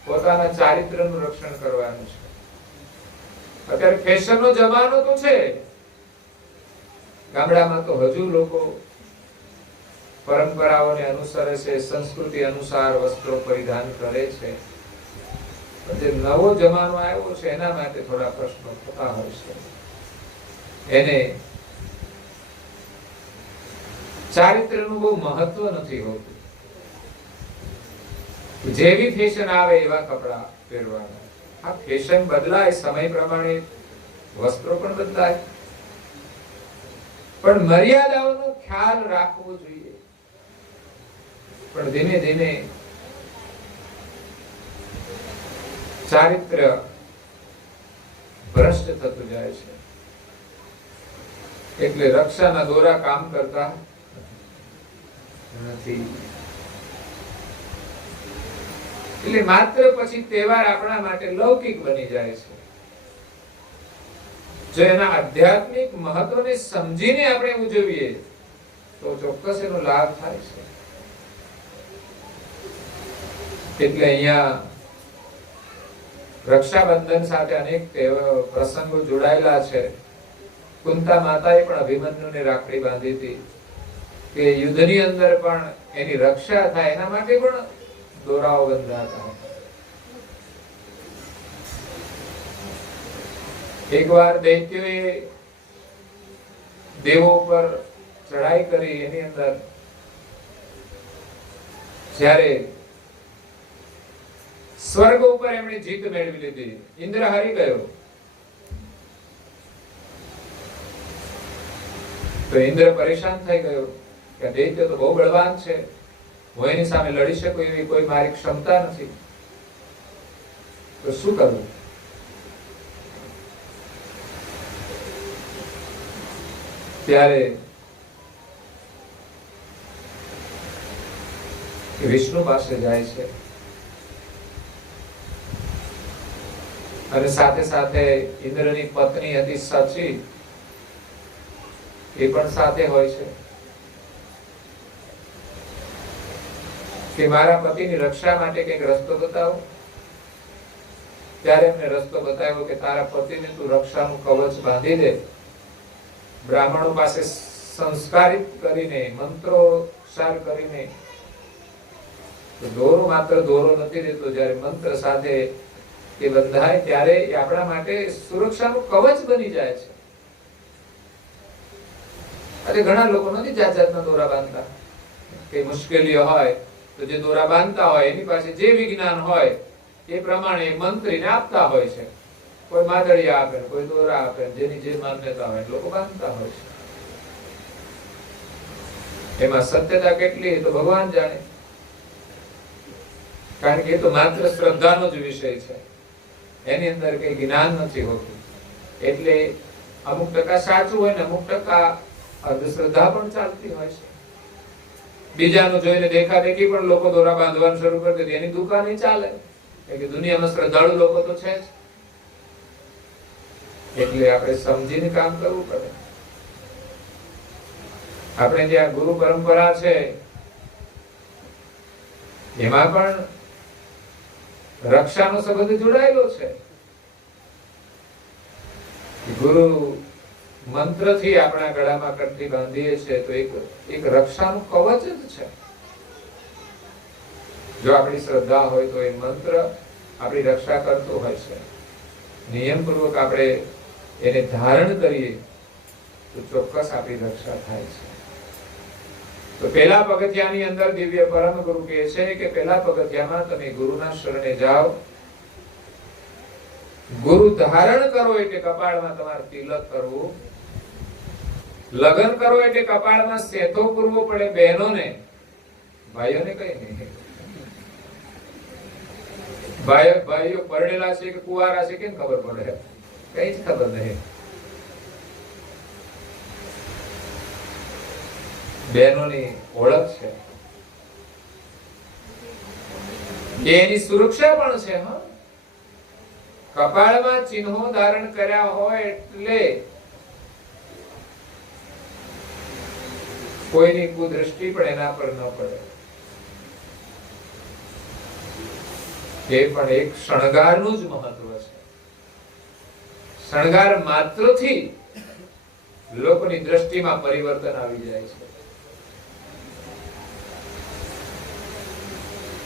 પોતાના ચારિત્ર્યનું રક્ષણ કરવાનું છે. અત્યારે ફેશનનો જમાનો તો છે. ગામડામાં તો હજુ લોકો પરંપરાઓને અનુસરે છે, સંસ્કૃતિ અનુસાર વસ્ત્રો પરિધાન કરે છે. જે નવો જમાનો આવ્યો છે એના માટે થોડા પ્રશ્નો થતા હોય છે. એને ચારિત્ર્યનું બહુ મહત્વ નથી હોતું. જેવી ફેશન આવે એવા કપડા પહેરવાના. આ ફેશન બદલાય, સમય પ્રમાણે વસ્ત્રો પણ બદલાય, પણ મર્યાદાઓનો ખ્યાલ રાખવો જોઈએ. પણ ધીમે ધીમે ચારિત્ર્ય ભ્રષ્ટ થતું જાય છે. એટલે રક્ષાના દોરા કામ કરતા નથી. એટલે માત્ર પછી તહેવાર આપણા માટે લૌકિક બની જાય છે. જો એના આધ્યાત્મિક મહત્વને સમજીને આપણે ઉજવીએ તો ચોક્કસ એનો લાભ થાય છે. એટલે અહીંયા રક્ષાબંધન સાથે અનેક પ્રસંગો જોડાયેલા છે. કુંતા માતાએ પણ અભિમન્યુને રાખડી બાંધી હતી કે યુદ્ધની અંદર પણ એની રક્ષા થાય એના માટે પણ દોરાઓ બંધાતા. એકવાર દૈત્યોએ દેવો પર ચડાઈ કરી. એની અંદર જ્યારે સ્વર્ગ ઉપર એમણે જીત મેળવી લીધી. ઇન્દ્ર હારી ગયો. તો ઇન્દ્ર પરેશાન થઈ ગયો કે દૈત્ય તો બહુ બળવાન છે, હું એની સામે લડી શકું એવી કોઈ મારી ક્ષમતા નથી, તો શું કરવું? ત્યારે વિષ્ણુ પાસે જાય છે અને સાથે સાથે ઇન્દ્રની પત્ની હતી સચી, એ પણ સાથે હોય છે કે મારા પતિની રક્ષા માટે કંઈક રસ્તો બતાવો. ત્યારે એમને રસ્તો બતાવ્યો કે તારા પતિને તું રક્ષાનું કવચ બાંધી દે, બ્રાહ્મણો પાસે સંસ્કારિત કરીને મંત્રોચ્ચાર કરીને, તો દોરો માત્ર દોરો નથી દેતો, જ્યારે મંત્ર સાથે એ બંધાય ત્યારે એ આપણા માટે સુરક્ષાનું કવચ બની જાય છે. અને ઘણા લોકો નથી જાત જાતના દોરા બાંધતા, કઈ મુશ્કેલીઓ હોય તો જે દોરા બાંધતા હોય એની પાસે જે વિજ્ઞાન હોય એ પ્રમાણે મંત્રીને આપતા હોય છે. કોઈ માદળિયા આપે, કોઈ દોરા આપે, જેની જે માન્યતા હોય લોકો બાંધતા હોય છે. એમાં સત્યતા કેટલી તો ભગવાન જાણે, કારણ કે એ તો માત્ર શ્રદ્ધાનો જ વિષય છે, એની અંદર કઈ જ્ઞાન નથી હોતું. એટલે અમુક ટકા સાચું હોય ને અમુક ટકા અંધશ્રદ્ધા પણ ચાલતી હોય છે. બીજાનું જોઈને દેખાદેખી પણ લોકો દોરા બાંધવાનું શરૂ કરી દે, એની દુકાન ચાલે, કે દુનિયામાં શ્રદ્ધાળુ લોકો તો છે જ. એટલે આપણે સમજીને કામ કરવું પડે. આપણે જ્યાં ગુરુ પરંપરા છે એમાં પણ રક્ષાનો સંબંધ જોડાયેલો છે. ગુરુ મંત્રથી આપણા ગળામાં કંઠી બાંધીએ છીએ તો એક રક્ષાનું કવચ જ છે. જો આપણી શ્રદ્ધા હોય તો એ મંત્ર આપણી રક્ષા કરતો હોય છે. નિયમપૂર્વક આપણે એને ધારણ કરીએ તો ચોક્કસ આપણી રક્ષા થાય છે. તો પહેલા પગથિયાની અંદર દિવ્ય પરમ ગુરુ કહે છે કે પહેલા પગથિયામાં તમે ગુરુના શરણે જાઓ. ગુરુ ધારણ કરો એટલે કપાળમાં તમારે તિલક કરવું, લગ્ન કરો એટલે કપાળમાં સેતો પૂરવો પડે બહેનોને, ભાઈઓને કઈ નહીં. ભાઈઓ પરણેલા છે કે કુંવારા છે કેમ ખબર પડે? કઈ જ ખબર નહીં. બહેનોની ઓળખ છે, એની સુરક્ષા પણ છે. હા, કપાળમાં ચિહ્નો ધારણ કર્યા હોય એટલે કોઈની કુદૃષ્ટિ પણ એના પર ન પડે. એ પણ એક શણગારનું જ મહત્વ છે. શણગાર માત્રથી લોકોની દ્રષ્ટિમાં પરિવર્તન આવી જાય છે.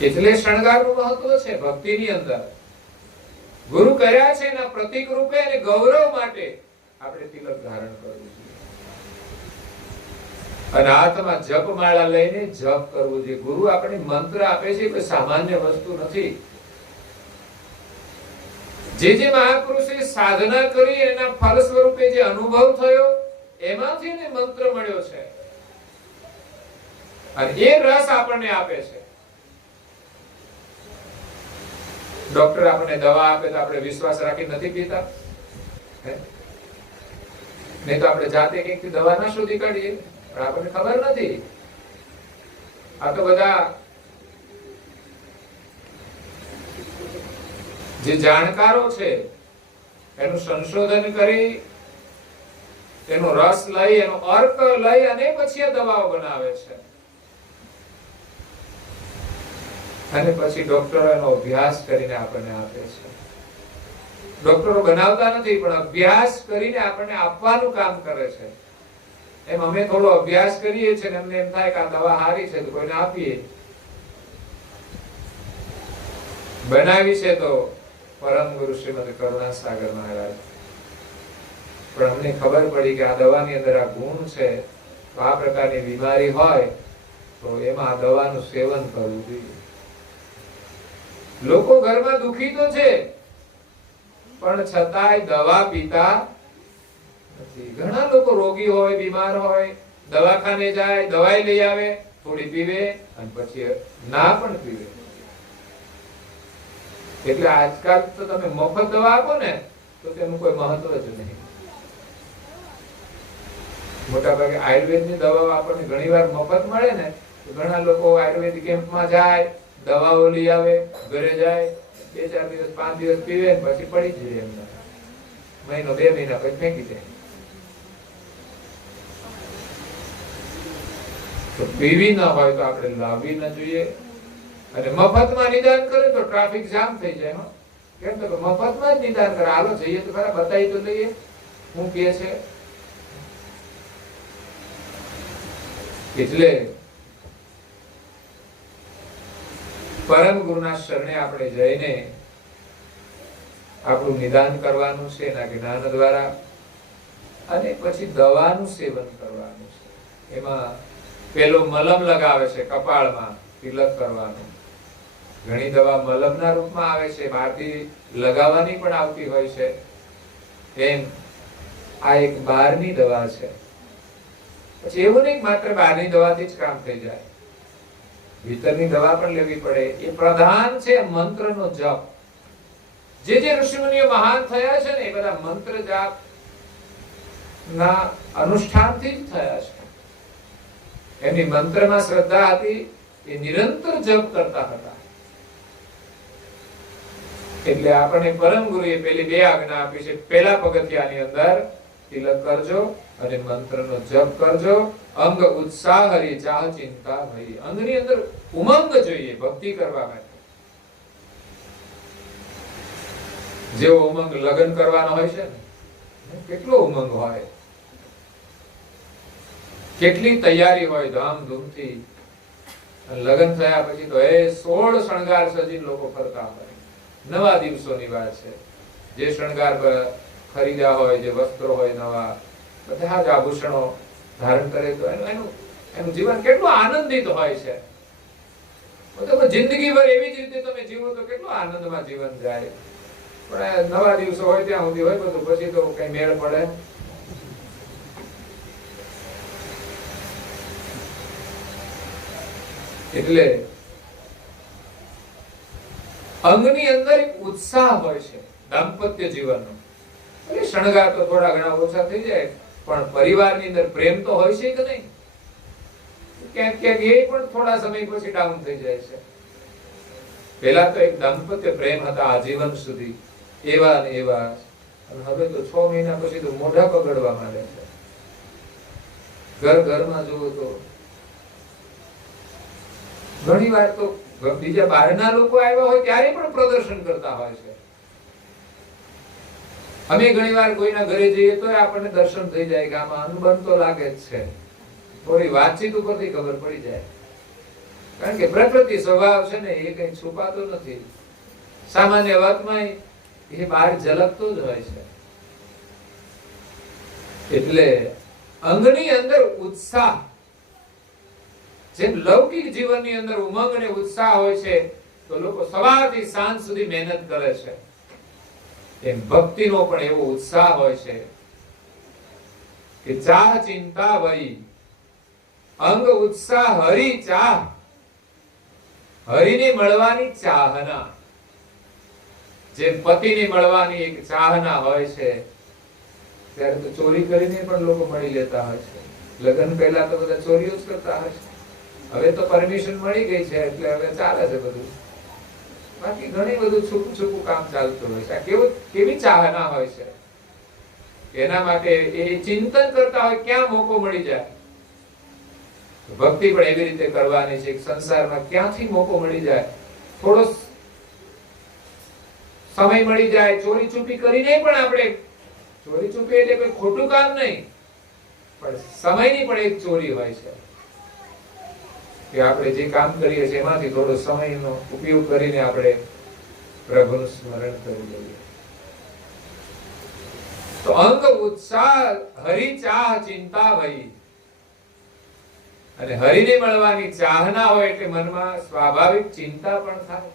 એટલે શણગારનું મહત્વ છે ભક્તિની અંદર. ગુરુ કર્યા છે એના પ્રતીક રૂપે અને ગૌરવ માટે આપણે તિલક ધારણ કરવું જોઈએ. અને હાથમાં જપમાળા લઈને જપ કરવું જોઈએ. ગુરુ આપણે મંત્ર આપે છે કોઈ સામાન્ય વસ્તુ નથી. જે મહાપુરુષે સાધના કરી એના ફળ સ્વરૂપે જે અનુભવ થયો એમાંથી ને મંત્ર મળ્યો છે અને એ રસ આપણને આપે છે. ડોક્ટર આપણને દવા આપે તો આપણે વિશ્વાસ રાખી નથી પીતા, નહીં તો આપણે જાતે કંઈક દવા ના શોધી કાઢીએ, પણ આપણને ખબર નથી. આ તો બધા જે જાણકારો છે એનું સંશોધન કરી એનો રસ લઈ એનો અર્ક લઈ અને પછી આ દવાઓ બનાવે છે. અને પછી ડોક્ટરો એનો અભ્યાસ કરીને આપણને આપે છે. ડોક્ટરો બનાવતા નથી પણ અભ્યાસ કરીને આપણને આપવાનું કામ કરે છે. એમ અમે થોડો અભ્યાસ કરીએ છીએ ને અમને એમ થાય કે આ દવા સારી છે તો કોઈને આપીએ. બનાવી છે તો પરમ ગુરુ શ્રીમદ કરુણાસાગર મહારાજ. પણ અમને ખબર પડી કે આ દવાની અંદર આ ગુણ છે, તો આ પ્રકારની બીમારી હોય તો એમાં આ દવાનું સેવન કરવું જોઈએ. લોકો ઘરમાં દુખી તો છે, પણ છતાંય દવા પીતા નથી. ઘણા લોકો રોગી હોય, બીમાર હોય, દવાખાને જાય, દવાઈ લઈ આવે, થોડી પીવે અને પછી ના પણ પીવે. એટલે આજકાલ તો તમે મફત દવા આપો ને તો તેનું કોઈ મહત્વ જ નહીં. મોટા ભાગે આયુર્વેદની દવાઓ આપણને ઘણીવાર મફત મળે ને, તો ઘણા લોકો આયુર્વેદિક કેમ્પમાં જાય, દવાઓ લઈ આવે, ઘરે જાય, 2-4 દિવસ 5 દિવસ પીવે ને પછી પડી જ જાય. એમના મહિનો 2 મહિના પછી ફેંકી દે. તો પીવી ન હોય તો આપણે લાવવી ન જોઈએ. અને મફતમાં નિદાન કરે તો ટ્રાફિક જામ થઈ જાય. કેમ તો મફતમાં જ નિદાન કરે. હાલો જઈએ તો ખરા, બતાવી તો લઈએ શું કહે છે. એટલે પરમ ગુરુના શરણે આપણે જઈને આપણું નિદાન કરવાનું છે એના જ્ઞાન દ્વારા, અને પછી દવાનું સેવન કરવાનું છે. એમાં પેલો મલમ લગાવે છે કપાળમાં, તિલક કરવાનું. ઘણી દવા મલમના રૂપમાં આવે છે, બહારથી લગાવવાની પણ આવતી હોય છે. એમ આ એક બહારની દવા છે. પછી એવું નહીં માત્ર બહારની દવાથી જ કામ થઈ જાય, ભીતરની દવા પણ લેવી પડે. એ પ્રધાન છે મંત્રનો જપ. જે જે ઋષિમુનિઓ મહાન થયા છે ને એ બધા મંત્ર જાપ ના અનુષ્ઠાનથી જ થયા છે. એમની મંત્રમાં શ્રદ્ધા હતી, એ નિરંતર જપ કરતા હતા. એટલે આપણને પરમ ગુરુએ પેલી 2 આજ્ઞા આપી છે. પહેલા પગથિયાની અંદર તિલક કરજો અને મંત્રનો જપ કરજો. અંગ ઉત્સાહ હરી ચાહ ચિંતા ભઈ. અંગની અંદર ઉમંગ જોઈએ ભક્તિ કરવા માટે. જેવો ઉમંગ લગ્ન કરવાનો હોય છે ને, કેટલો ઉમંગ હોય, કેટલી તૈયારી હોય ધામધૂમથી. લગ્ન થયા પછી તો 16 શણગાર સજીને લોકો ફરતા હોય. નવા દિવસોની વાત છે. જે શણગાર ખરીદ્યા હોય, જે વસ્ત્રો હોય નવા, બધા જ આભૂષણો ધારણ કરે તો એનું જીવન કેટલું આનંદિત હોય છે. જિંદગીભર એવી જ રીતે તમે જીવો તો કેટલું આનંદમાં જીવન જાય. પણ નવા દિવસો હોય ત્યાં સુધી હોય બધું, પછી તો કઈ મેળ પડે. એટલે અંગની અંદર એક ઉત્સાહ હોય છે દાંપત્ય જીવનનો. એટલે શણગાર તો થોડા ઘણા ઓછા થઈ જાય, પણ પરિવારની અંદર પ્રેમ તો હોય છે કે નહીં? ક્યાંક ક્યાંક એ પણ થોડા સમય પછી ડાઉન થઈ જાય છે. પહેલા તો એક દાંપત્ય પ્રેમ હતા આજીવન સુધી, એવા ને એવા. અને હવે તો 6 મહિના પછી તો મોઢા પકડવા માંડે છે. ઘરમાં જુઓ તો ઘણી વાર તો બીજા બહારના લોકો આવ્યા હોય ત્યારે પણ પ્રદર્શન કરતા હોય છે. અમે ઘણી વાર કોઈના ઘરે જઈએ તો આપણને દર્શન થઈ જાય કે આમાં અનુબંધ તો લાગે જ છે. થોડી વાતચીત ઉપરથી ખબર પડી જાય. કારણ કે પ્રકૃતિ સ્વભાવ છે ને એ કઈ છુપાતો નથી. સામાન્ય વાતમાં એ બહાર ઝલકતો જ હોય છે. એટલે અંગની અંદર ઉત્સાહ, જેમ લૌકિક જીવનની અંદર ઉમંગ અને ઉત્સાહ હોય છે તો લોકો સવારથી સાંજ સુધી મહેનત કરે છે, એમ ભક્તિનો પણ એવો ઉત્સાહ હોય છે કે ચાહ ચિંતા વહી અંગ ઉત્સાહ હરી ચાહ. હરિને મળવાની ચાહના, જેમ પતિને મળવાની એક ચાહના હોય છે, ત્યારે તો ચોરી કરીને પણ લોકો મળી લેતા હોય છે. લગ્ન પહેલા તો બધા ચોરીઓ જ કરતા હોય છે. હવે તો પરમિશન મળી ગઈ છે એટલે હવે ચાલે છે બધું. બાકી ઘણી બધું છૂપું છૂપું કામ ચાલતું હોય છે. આ કેવી ચાહના હોય છે. એના માટે એ ચિંતન કરતા હોય ક્યાં મોકો મળી જાય. ભક્તિ પણ એવી રીતે કરવાની છે. સંસારમાં ક્યાંથી મોકો મળી જાય, થોડો સમય મળી જાય, ચોરી છુપી કરીને પણ આપણે, ચોરી છુપી એટલે કોઈ ખોટું કામ નહીં, પણ સમયની પણ એક ચોરી હોય છે કે આપણે જે કામ કરીએ છીએ એમાંથી થોડો સમયનો ઉપયોગ કરીને આપણે પ્રભુનું સ્મરણ કરી લઈએ. તો અંગ ઉત્સાહ હરિ ચાહ ચિંતા વહી. અને હરિને મળવાની ચાહના હોય એટલે મનમાં સ્વાભાવિક ચિંતા પણ થાય.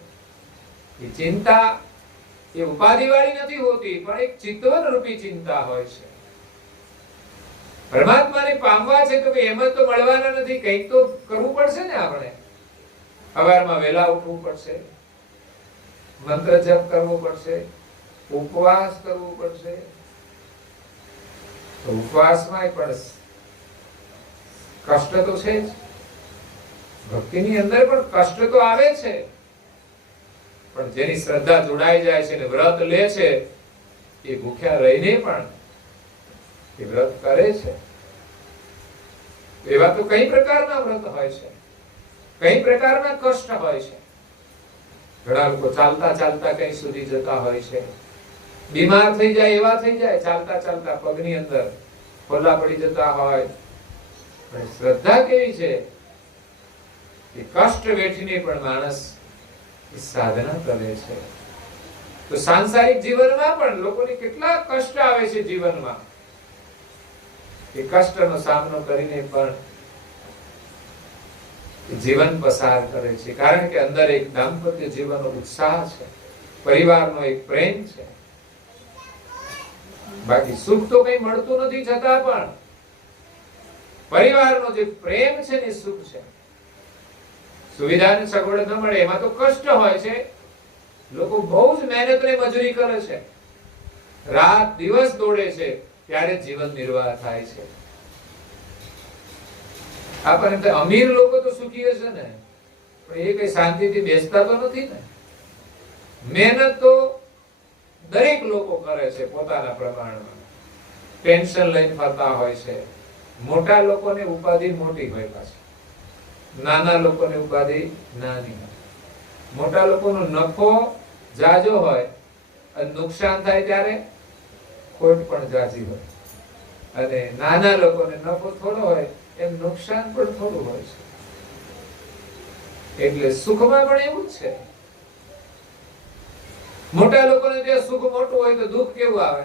એ ચિંતા એ ઉપાધિ વાળી નથી હોતી, પણ એક ચિત્તવન રૂપી ચિંતા હોય છે. પરમાત્માને પામવા છે તો એમ જ તો મળવાના નથી, કંઈક તો કરવું પડશે ને. આપણે સવારમાં વહેલા ઉઠવું પડશે, મંત્ર જપ કરવો પડશે, ઉપવાસ કરવો પડશે. તો ઉપવાસમાં પણ કષ્ટ તો છે જ, ભક્તિની અંદર પણ કષ્ટ તો આવે છે. પણ જેની શ્રદ્ધા જોડાઈ જાય છે ને વ્રત લે છે, એ ભૂખ્યા રહીને પણ એ વ્રત કરે છે. એવા તો કઈ પ્રકારના વ્રત હોય છે, કઈ પ્રકારના કષ્ટ હોય છે. ઘણા લોકો ચાલતા ચાલતા કઈ સુધી જતા હોય છે, બીમાર થઈ જાય એવા થઈ જાય, ચાલતા ચાલતા પગની અંદર ફોલ્લા પડી જતા હોય. પણ શ્રદ્ધા કેવી છે કે કષ્ટ વેઠીને પણ માણસ સાધના કરે છે. તો સાંસારિક જીવનમાં પણ લોકોને કેટલા કષ્ટ આવે છે જીવનમાં, એ કષ્ટનો સામનો કરીને પણ જીવન પસાર કરે છે. કારણ કે અંદર એક દાંપત્ય જીવનનો ઉત્સાહ છે, પરિવારનો એક પ્રેમ છે. બાકી સુખ તો કઈ મળતું નથી, છતાં પણ પરિવારનો જે પ્રેમ છે ને સુખ છે. સુવિધાની સગવડ ન મળે એમાં તો કષ્ટ હોય છે. લોકો બહુ જ મહેનત ને મજૂરી કરે છે, રાત દિવસ દોડે છે, ત્યારે જીવન નિર્વાહ થાય છે. આપણને અમીર લોકો તો સુખી હશે ને, પણ એ કઈ શાંતિથી બેસતા તો નથી ને. મહેનત તો દરેક લોકો કરે છે પોતાના પ્રમાણમાં, ટેન્શન લઈને ફરતા હોય છે. મોટા લોકોને ઉપાધિ મોટી હોય, પાછી નાના લોકોને ઉપાધિ નાની હોય. મોટા લોકોનો નફો જાજો હોય અને નુકસાન થાય ત્યારે ખોટ પણ જાજી હોય, અને નાના લોકોને નફો થોડો હોય એમ નુકસાન પણ થોડું હોય છે. એટલે સુખમાં પણ એવું જ છે. મોટા લોકોને ત્યાં સુખ મોટું હોય તો દુઃખ કેવું આવે,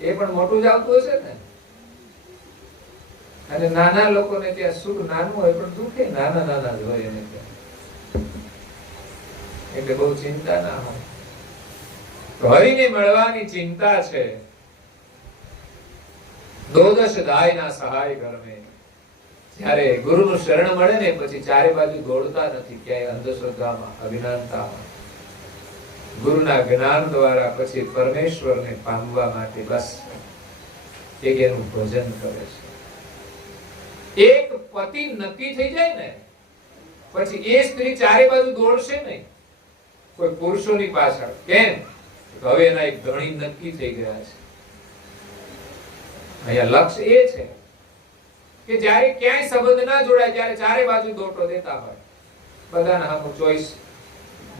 એ પણ મોટું જ આવતું હશે ને. અને નાના લોકોને ત્યાં સુખ નાનું હોય પણ દુઃખ નાના નાના જ હોય એને ત્યાં. એટલે બહુ ચિંતા ના હોય. તો હરિને મળવાની ચિંતા છે. દોદશ દાયના સહાય કરમે. જ્યારે ગુરુનું શરણ મળે ને પછી ચારે બાજુ દોડતા નથી ક્યાંય અંધશ્રદ્ધામાં, અજ્ઞાનતામાં. ગુરુના જ્ઞાન દ્વારા પછી પરમેશ્વરને પામવા માટે બસ એક એનું ભજન કરે છે. એક પતિ નક્કી થઈ જાય ને પછી એ સ્ત્રી ચારે બાજુ દોડશે નહીં કોઈ પુરુષોની પાછળ. કેમ? હવે એના એક ધણી નક્કી થઈ ગયા છે. અહીંયા લક્ષ્ય એ છે કે જ્યારે ક્યાંય સંબંધ ના જોડાય ત્યારે ચારે બાજુ દોટો દેતા હોય. બધાને આમ ચોઈસ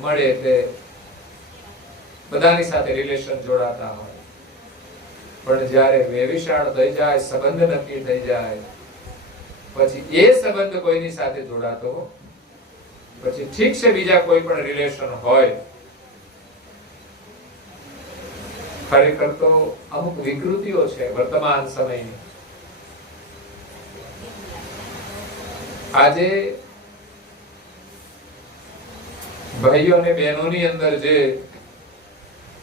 મળે એટલે બધાની સાથે રિલેશન જોડાતા હોય. પણ જ્યારે વ્યભિચાર થઈ જાય, સંબંધ નક્કી થઈ જાય, પછી એ સંબંધ કોઈની સાથે જોડાતો પછી ઠીક છે બીજા કોઈ પણ રિલેશન હોય, ખરેખર તો અમુક વિકૃતિઓ છે વર્તમાન સમયની. આજે ભાઈઓ અને બહેનોની અંદર જે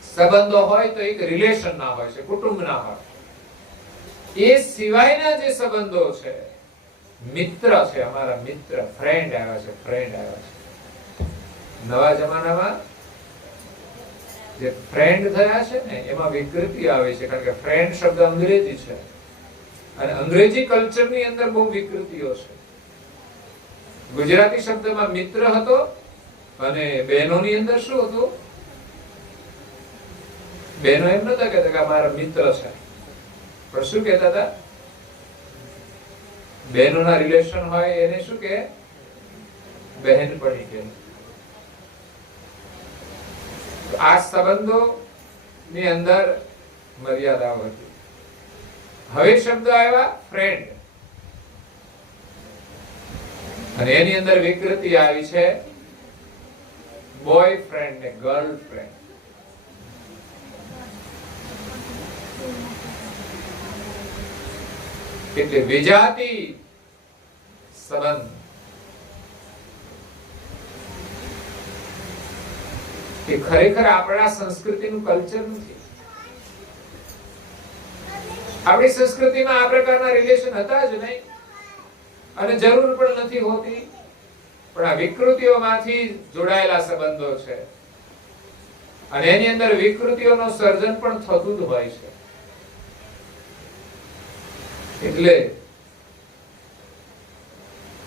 સંબંધો હોય તો એક રિલેશન ના હોય છે, કુટુંબ ના હોય. એ સિવાયના જે સંબંધો છે, મિત્ર છે, અમારા મિત્ર, ફ્રેન્ડ આવ્યા છે, ફ્રેન્ડ આવ્યા છે. નવા જમાનામાં જે ફ્રેન્ડ થયા છે ને એમાં વિકૃતિ આવે છે, કારણ કે ફ્રેન્ડ શબ્દ અંગ્રેજી છે અને અંગ્રેજી કલ્ચરની અંદર બહુ વિકૃતિઓ છે. ગુજરાતી શબ્દમાં મિત્ર હતો અને બહેનોની અંદર શું હતું? બહેનો એમ નતા કહેતા કે મારા મિત્ર છે, પણ શું કહેતા હતા? બહેનોના રિલેશન હોય એને શું કહે? બહેનપણી કહે. આ સંબંધો ની અંદર મર્યાદાઓ હતી. હવે શબ્દ આવ્યા ફ્રેન્ડ, અને એની અંદર વિકૃતિ આવી છે બોયફ્રેન્ડ ને ગર્લફ્રેન્ડ. એટલે વિજાતી સંબંધ. કે ખરેખર આપણા સંસ્કૃતિનું કલ્ચર નથી. આપણી સંસ્કૃતિમાં આ પ્રકારના રિલેશન હતા જ નહીં અને જરૂર પણ નથી હોતી, પણ આ વિકૃતિઓમાંથી જોડાયેલા સંબંધો છે અને એની અંદર વિકૃતિઓનું સર્જન પણ થતું જ હોય છે. એટલે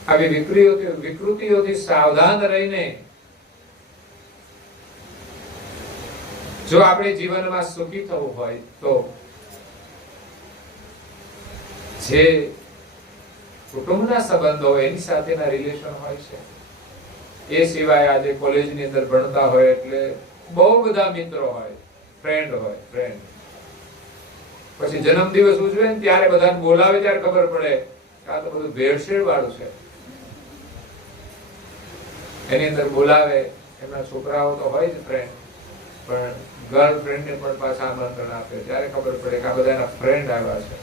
આવી વિકૃતિઓથી સાવધાન રહીને જો આપણે જીવનમાં સુખી થવું હોય તો જે કુટુંબના સંબંધો એની સાથેના રિલેશન હોય છે, એ સિવાય આજે કોલેજની અંદર ભણતા હોય એટલે બહુ બધા મિત્રો હોય, ફ્રેન્ડ હોય, ફ્રેન્ડ. પછી જન્મદિવસ ઉજવે ને ત્યારે બધાને બોલાવે ત્યારે ખબર પડે કે આ તો બધું ભેળસેળ વાળું છે. એની અંદર બોલાવે, એમના છોકરાઓ તો હોય જ ફ્રેન્ડ, પણ ગર્લફ્રેન્ડ ને પણ પાછા આમંત્રણ આપે ત્યારે ખબર પડે કે આ બધા એના ફ્રેન્ડ આવ્યા છે.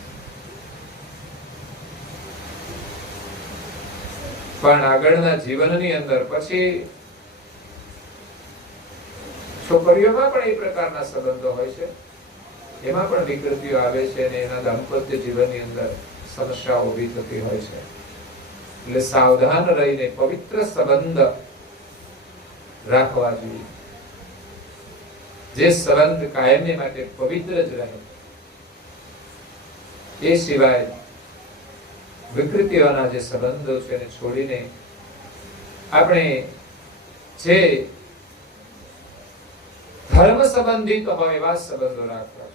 પણ આગળના જીવનની અંદર પછી છોકરીઓમાં પણ એ પ્રકારના સંબંધો હોય છે, એમાં પણ વિકૃતિઓ આવે છે અને એના દાંપત્ય જીવનની અંદર સમસ્યાઓ ઊભી થતી હોય છે. એટલે સાવધાન રહીને પવિત્ર સંબંધ રાખવા જોઈએ, જે સંબંધ કાયમી માટે પવિત્ર જ રહે. એ સિવાય વિકૃતિઓના જે સંબંધો છે એને છોડીને આપણે જે ધર્મ સંબંધિત હોય એવા સંબંધો રાખવા.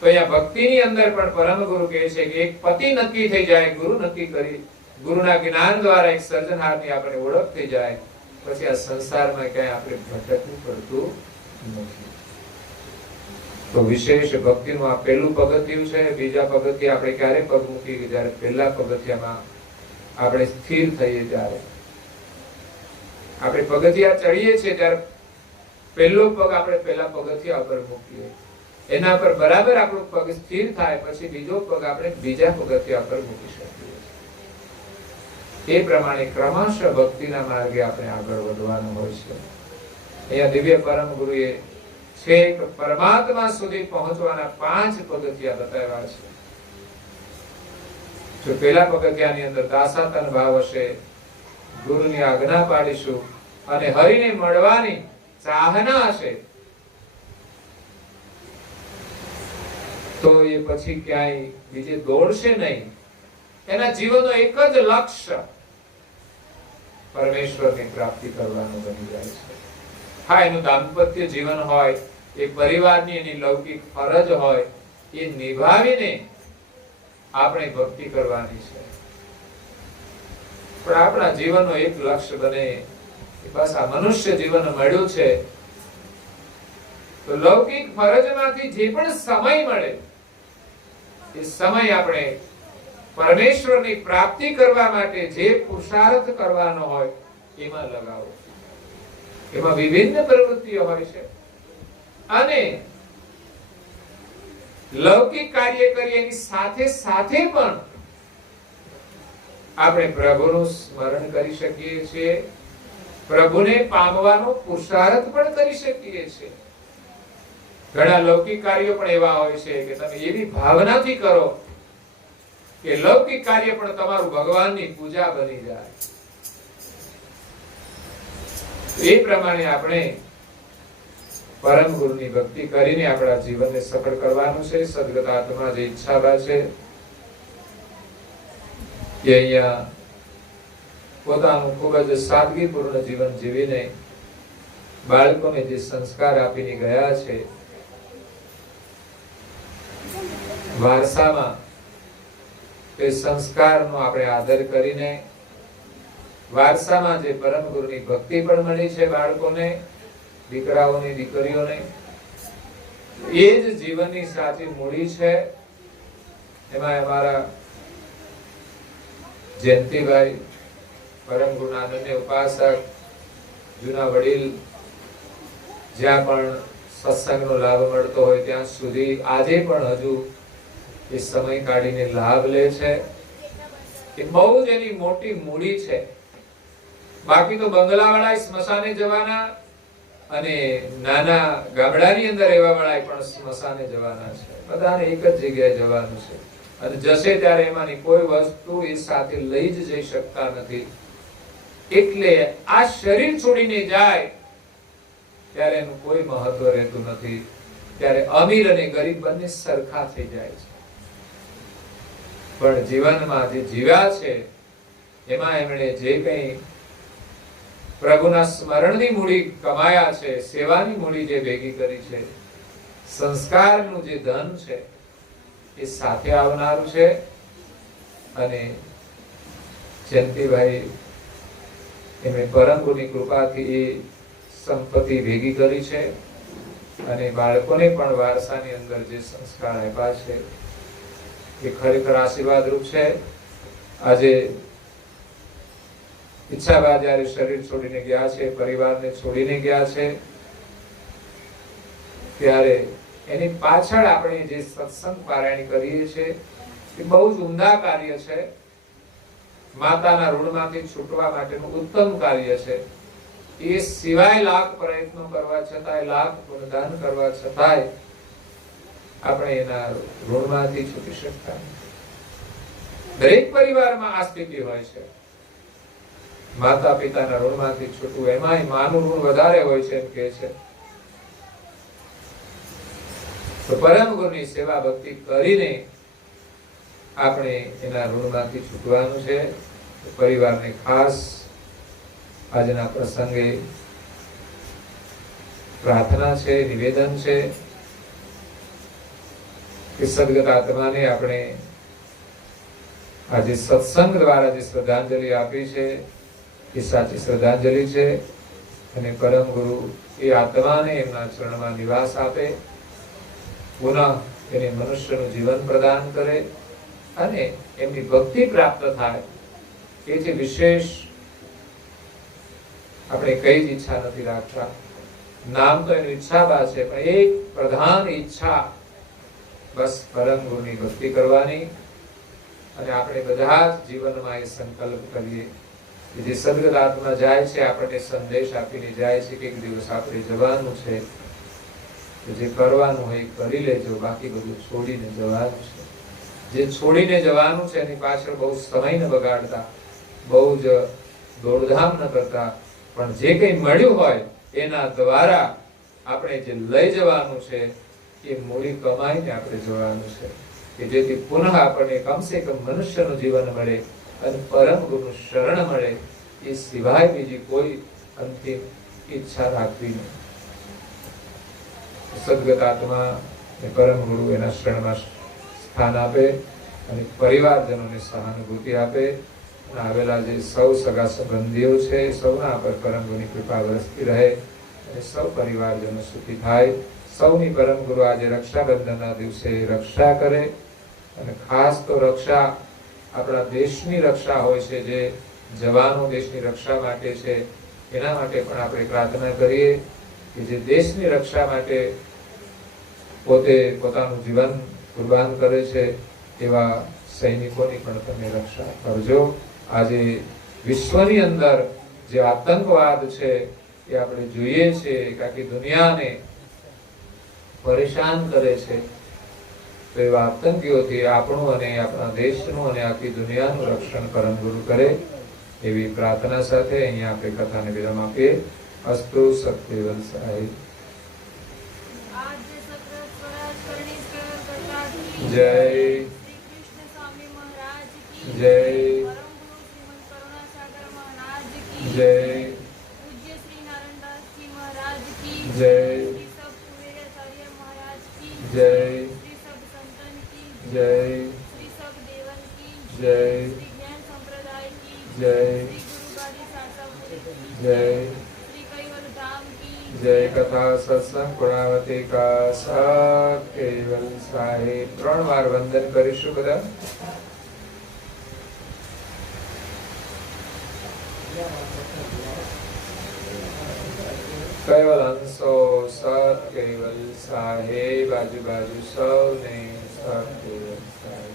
તો અહીંયા ભક્તિની અંદર પણ પરમ ગુરુ કહે છે કે એક પતિ નક્કી થઈ જાય, ગુરુ નક્કી કરી, ગુરુના જ્ઞાન દ્વારા એક સર્જનહારની આપણે ઓળખ થઈ જાય, પછી આ સંસારમાં ક્યાંય આપણે ભટકવું પડતું નથી. તો વિશેષ ભક્તિનું આ પહેલું પગથિયું છે. બીજા પગથિયે આપણે ક્યારે પગ મૂકીએ? જ્યારે પહેલા પગથિયામાં આપણે સ્થિર થઈએ ત્યારે. આપણે પગથિયા ચડીએ છીએ ત્યારે પહેલો પગ આપણે પહેલા પગથિયા ઉપર મૂકીએ, એના પર બરાબર આપણો પગ સ્થિર થાય પછી બીજો પગ આપણે બીજા પગથિયા પર મૂકી શકીએ. એ પ્રમાણે ક્રમશઃ ભક્તિના માર્ગે આપણે આગળ વધવાનું હોય છે. અહીંયા દિવ્ય પરમ ગુરુએ છેક પરમાત્મા સુધી પહોંચવાના 5 પગથિયા બતાવ્યા છે. જો પહેલા પગથિયાની અંદર દાસાતન ભાવ હશે, ગુરુની આજ્ઞા પાડીશું અને હરિને મળવાની ચાહના હશે, તો એ પછી ક્યાંય બીજે દોડશે નહીં. એના જીવનનો એક જ લક્ષ્ય પરમેશ્વરની પ્રાપ્તિ કરવાનું બની જાય છે. હા, એનું દાંપત્ય જીવન હોય, એ પરિવારની એની લૌકિક ફરજ હોય, એ નિભાવીને આપણે ભક્તિ કરવાની છે. પણ આપણા જીવનનો એક લક્ષ્ય બને કે બસ આ મનુષ્ય જીવન મળ્યું છે તો લૌકિક ફરજમાંથી જે પણ સમય મળે એ સમય આપણે પરમેશ્વરની પ્રાપ્તિ કરવા માટે જે પુરુષાર્થ કરવાનો હોય એમાં લગાવો. એમાં વિભિન્ન પ્રવૃત્તિઓ હોય છે અને લૌકિક કાર્ય કરીએ એની સાથે સાથે પણ આપણે પ્રભુનું સ્મરણ કરી શકીએ છીએ, પ્રભુને પામવાનો પુરુષાર્થ પણ કરી શકીએ છીએ. ઘણા લૌકિક કાર્યો પણ એવા હોય છે કે તમે એવી ભાવનાથી કરો કે લૌકિક કાર્ય પણ તમારું ભગવાનની પૂજા બની જાય. એ પ્રમાણે આપણે પરમ ગુરુની ભક્તિ કરીને આપણા જીવનને સફળ કરવાનું છે. સદગત આત્મા જે ઈચ્છાબા છે કે અહીંયા પોતાનું ખૂબ જ સાદગીપૂર્ણ જીવન જીવીને બાળકોને જે સંસ્કાર આપીને ગયા છે, વારસામાં તે સંસ્કારનો આપણે આદર કરીને વારસામાં જે પરમ ગુરુની ભક્તિ પણ મળી છે બાળકોને, દીકરાઓની, દીકરીઓને, એ જ જીવનની સાચી મૂડી છે. એમાં અમારા જયંતિભાઈ પરમ ગુરુના અનન્ય ઉપાસક, જૂના વડીલ, જ્યાં પણ સત્સંગનો લાભ મળતો હોય ત્યાં સુધી આજે પણ હજુ એ સમય કાઢીને લાભ લે છે. એ બહુ જ એની મોટી મૂડી છે. બાકી તો બંગલાવાળા સ્મશાને જવાના, અને નાના ગામડાની અંદર રહેવા વાળા પણ સ્મશાને જવાના છે, બધાને એક જ જગ્યાએ જવાનું છે. અને જશે ત્યારે એમાંની કોઈ વસ્તુ એ સાથે લઈ જ જઈ શકતા નથી. એટલે આ શરીર છોડીને જાય ત્યારે એનું કોઈ મહત્વ રહેતું નથી. ત્યારે અમીર અને ગરીબ બંને સરખા થઈ જાય છે. પણ જીવનમાં જે જીવ્યા છે એમાં એમણે જે કંઈ પ્રભુના સ્મરણની મૂડી કમાયા છે, સેવાની મૂડી જે ભેગી કરી છે, સંસ્કારનું જે ધન છે એ સાથે આવનારું છે. અને જયંતિભાઈ એમણે પરમ ગુરુની કૃપાથી એ સંપત્તિ ભેગી કરી છે. અને બાળકોને પણ વારસાની અંદર જે સંસ્કાર આપ્યા છે એ ખરેખર આશીર્વાદરૂપ છે. આજે ઈચ્છાબા જ્યારે શરીર છોડીને ગયા છે, પરિવારને છોડીને ગયા છે, ત્યારે એની પાછળ આપણે જે સત્સંગ પારાયણ કરીએ છીએ એ બહુ જ ઉમદા કાર્ય છે. માતાના ઋણમાંથી છૂટવા માટેનું ઉત્તમ કાર્ય છે. એ સિવાય લાખ પ્રયત્નો કરવા છતાંય, લાખ દાન કરવા છતાંય આપણે એના ઋણમાંથી છૂટી શકતા નથી. દરેક પરિવારમાં આ સ્થિતિ હોય છે. માતા પિતાના ઋણમાંથી છૂટવું, એમાંય માનું ઋણ વધારે હોય છે એમ કે છે. તો પરમ ગુરુની સેવા ભક્તિ કરીને આપણે એના ઋણમાંથી છૂટવાનું છે. પરિવારને ખાસ આજના પ્રસંગે પ્રાર્થના છે, નિવેદન છે કે સદગત આત્માને આપણે આજે સત્સંગ દ્વારા જે શ્રદ્ધાંજલિ આપી છે એ સાચી શ્રદ્ધાંજલિ છે. અને પરમ ગુરુ એ આત્માને એમના ચરણમાં નિવાસ આપે, પુનઃ એને મનુષ્યનું જીવન પ્રદાન કરે અને એમની ભક્તિ પ્રાપ્ત થાય. એથી વિશેષ આપણે કઈ જ ઈચ્છા નથી રાખતા. નામ તો એની ઈચ્છાબા છે, પણ એક પ્રધાન ઈચ્છા બસ પરમ ગુરુની ભક્તિ કરવાની. અને આપણે બધા જ જીવનમાં એ સંકલ્પ કરીએ કે જે સદગત આત્મા જાય છે આપણને સંદેશ આપીને જાય છે કે એક દિવસ આપણે જવાનું છે, તો જે કરવાનું હોય કરી લેજો, બાકી બધું છોડીને જવાનું છે. જે છોડીને જવાનું છે એની પાછળ બહુ સમય ન બગાડતા, બહુ જ દોડધામ ન કરતા, પણ જે કંઈ મળ્યું હોય એના દ્વારા આપણે જે લઈ જવાનું છે એ મૂડી કમાઈને આપણે જવાનું છે, કે જેથી પુનઃ આપણને કમસે કમ મનુષ્યનું જીવન મળે અને પરમ ગુરુનું શરણ મળે. એ સિવાય બીજી કોઈ અંતિમ ઈચ્છા રાખવી નહીં. સદગત આત્મા પરમ ગુરુ એના શરણમાં સ્થાન આપે અને પરિવારજનોને સહાનુભૂતિ આપે. આવેલા જે સૌ સગા સંબંધીઓ છે સૌના પર પરમ ગુરુની કૃપા વરસતી રહે અને સૌ પરિવારજનો સુખી થાય. સૌની પરમ ગુરુ આજે રક્ષાબંધનના દિવસે રક્ષા કરે. અને ખાસ તો રક્ષા આપણા દેશની રક્ષા હોય છે, જે જવાનો દેશની રક્ષા માટે છે, એના માટે પણ આપણે પ્રાર્થના કરીએ કે જે દેશની રક્ષા માટે પોતે પોતાનું જીવન કુરબાન કરે છે એવા સૈનિકોની પણ તમે રક્ષા કરજો. આજે વિશ્વની અંદર જે આતંકવાદ છે એ આપણે જોઈએ છીએ કે આખી દુનિયાને પરેશાન કરે છે. તો એવા આતંકીઓથી આપણું અને આપણા દેશનું અને આખી દુનિયાનું રક્ષણ પરમ ગુરુ કરે એવી પ્રાર્થના સાથે અહીંયા આપણે કથાને વિરામ આપીએ. અસ્તુ સત્યવંત સાહેબ જય જય જય જય જય જય જય જય जय जय कथा सत्संग पूर्णावती का केवल साहेब 3 વાર વંદન કરીશું બધા. કેવલ હંસો સત કેવલ સાહેબ આજુબાજુ સૌને સત કેવલ સાહેબ.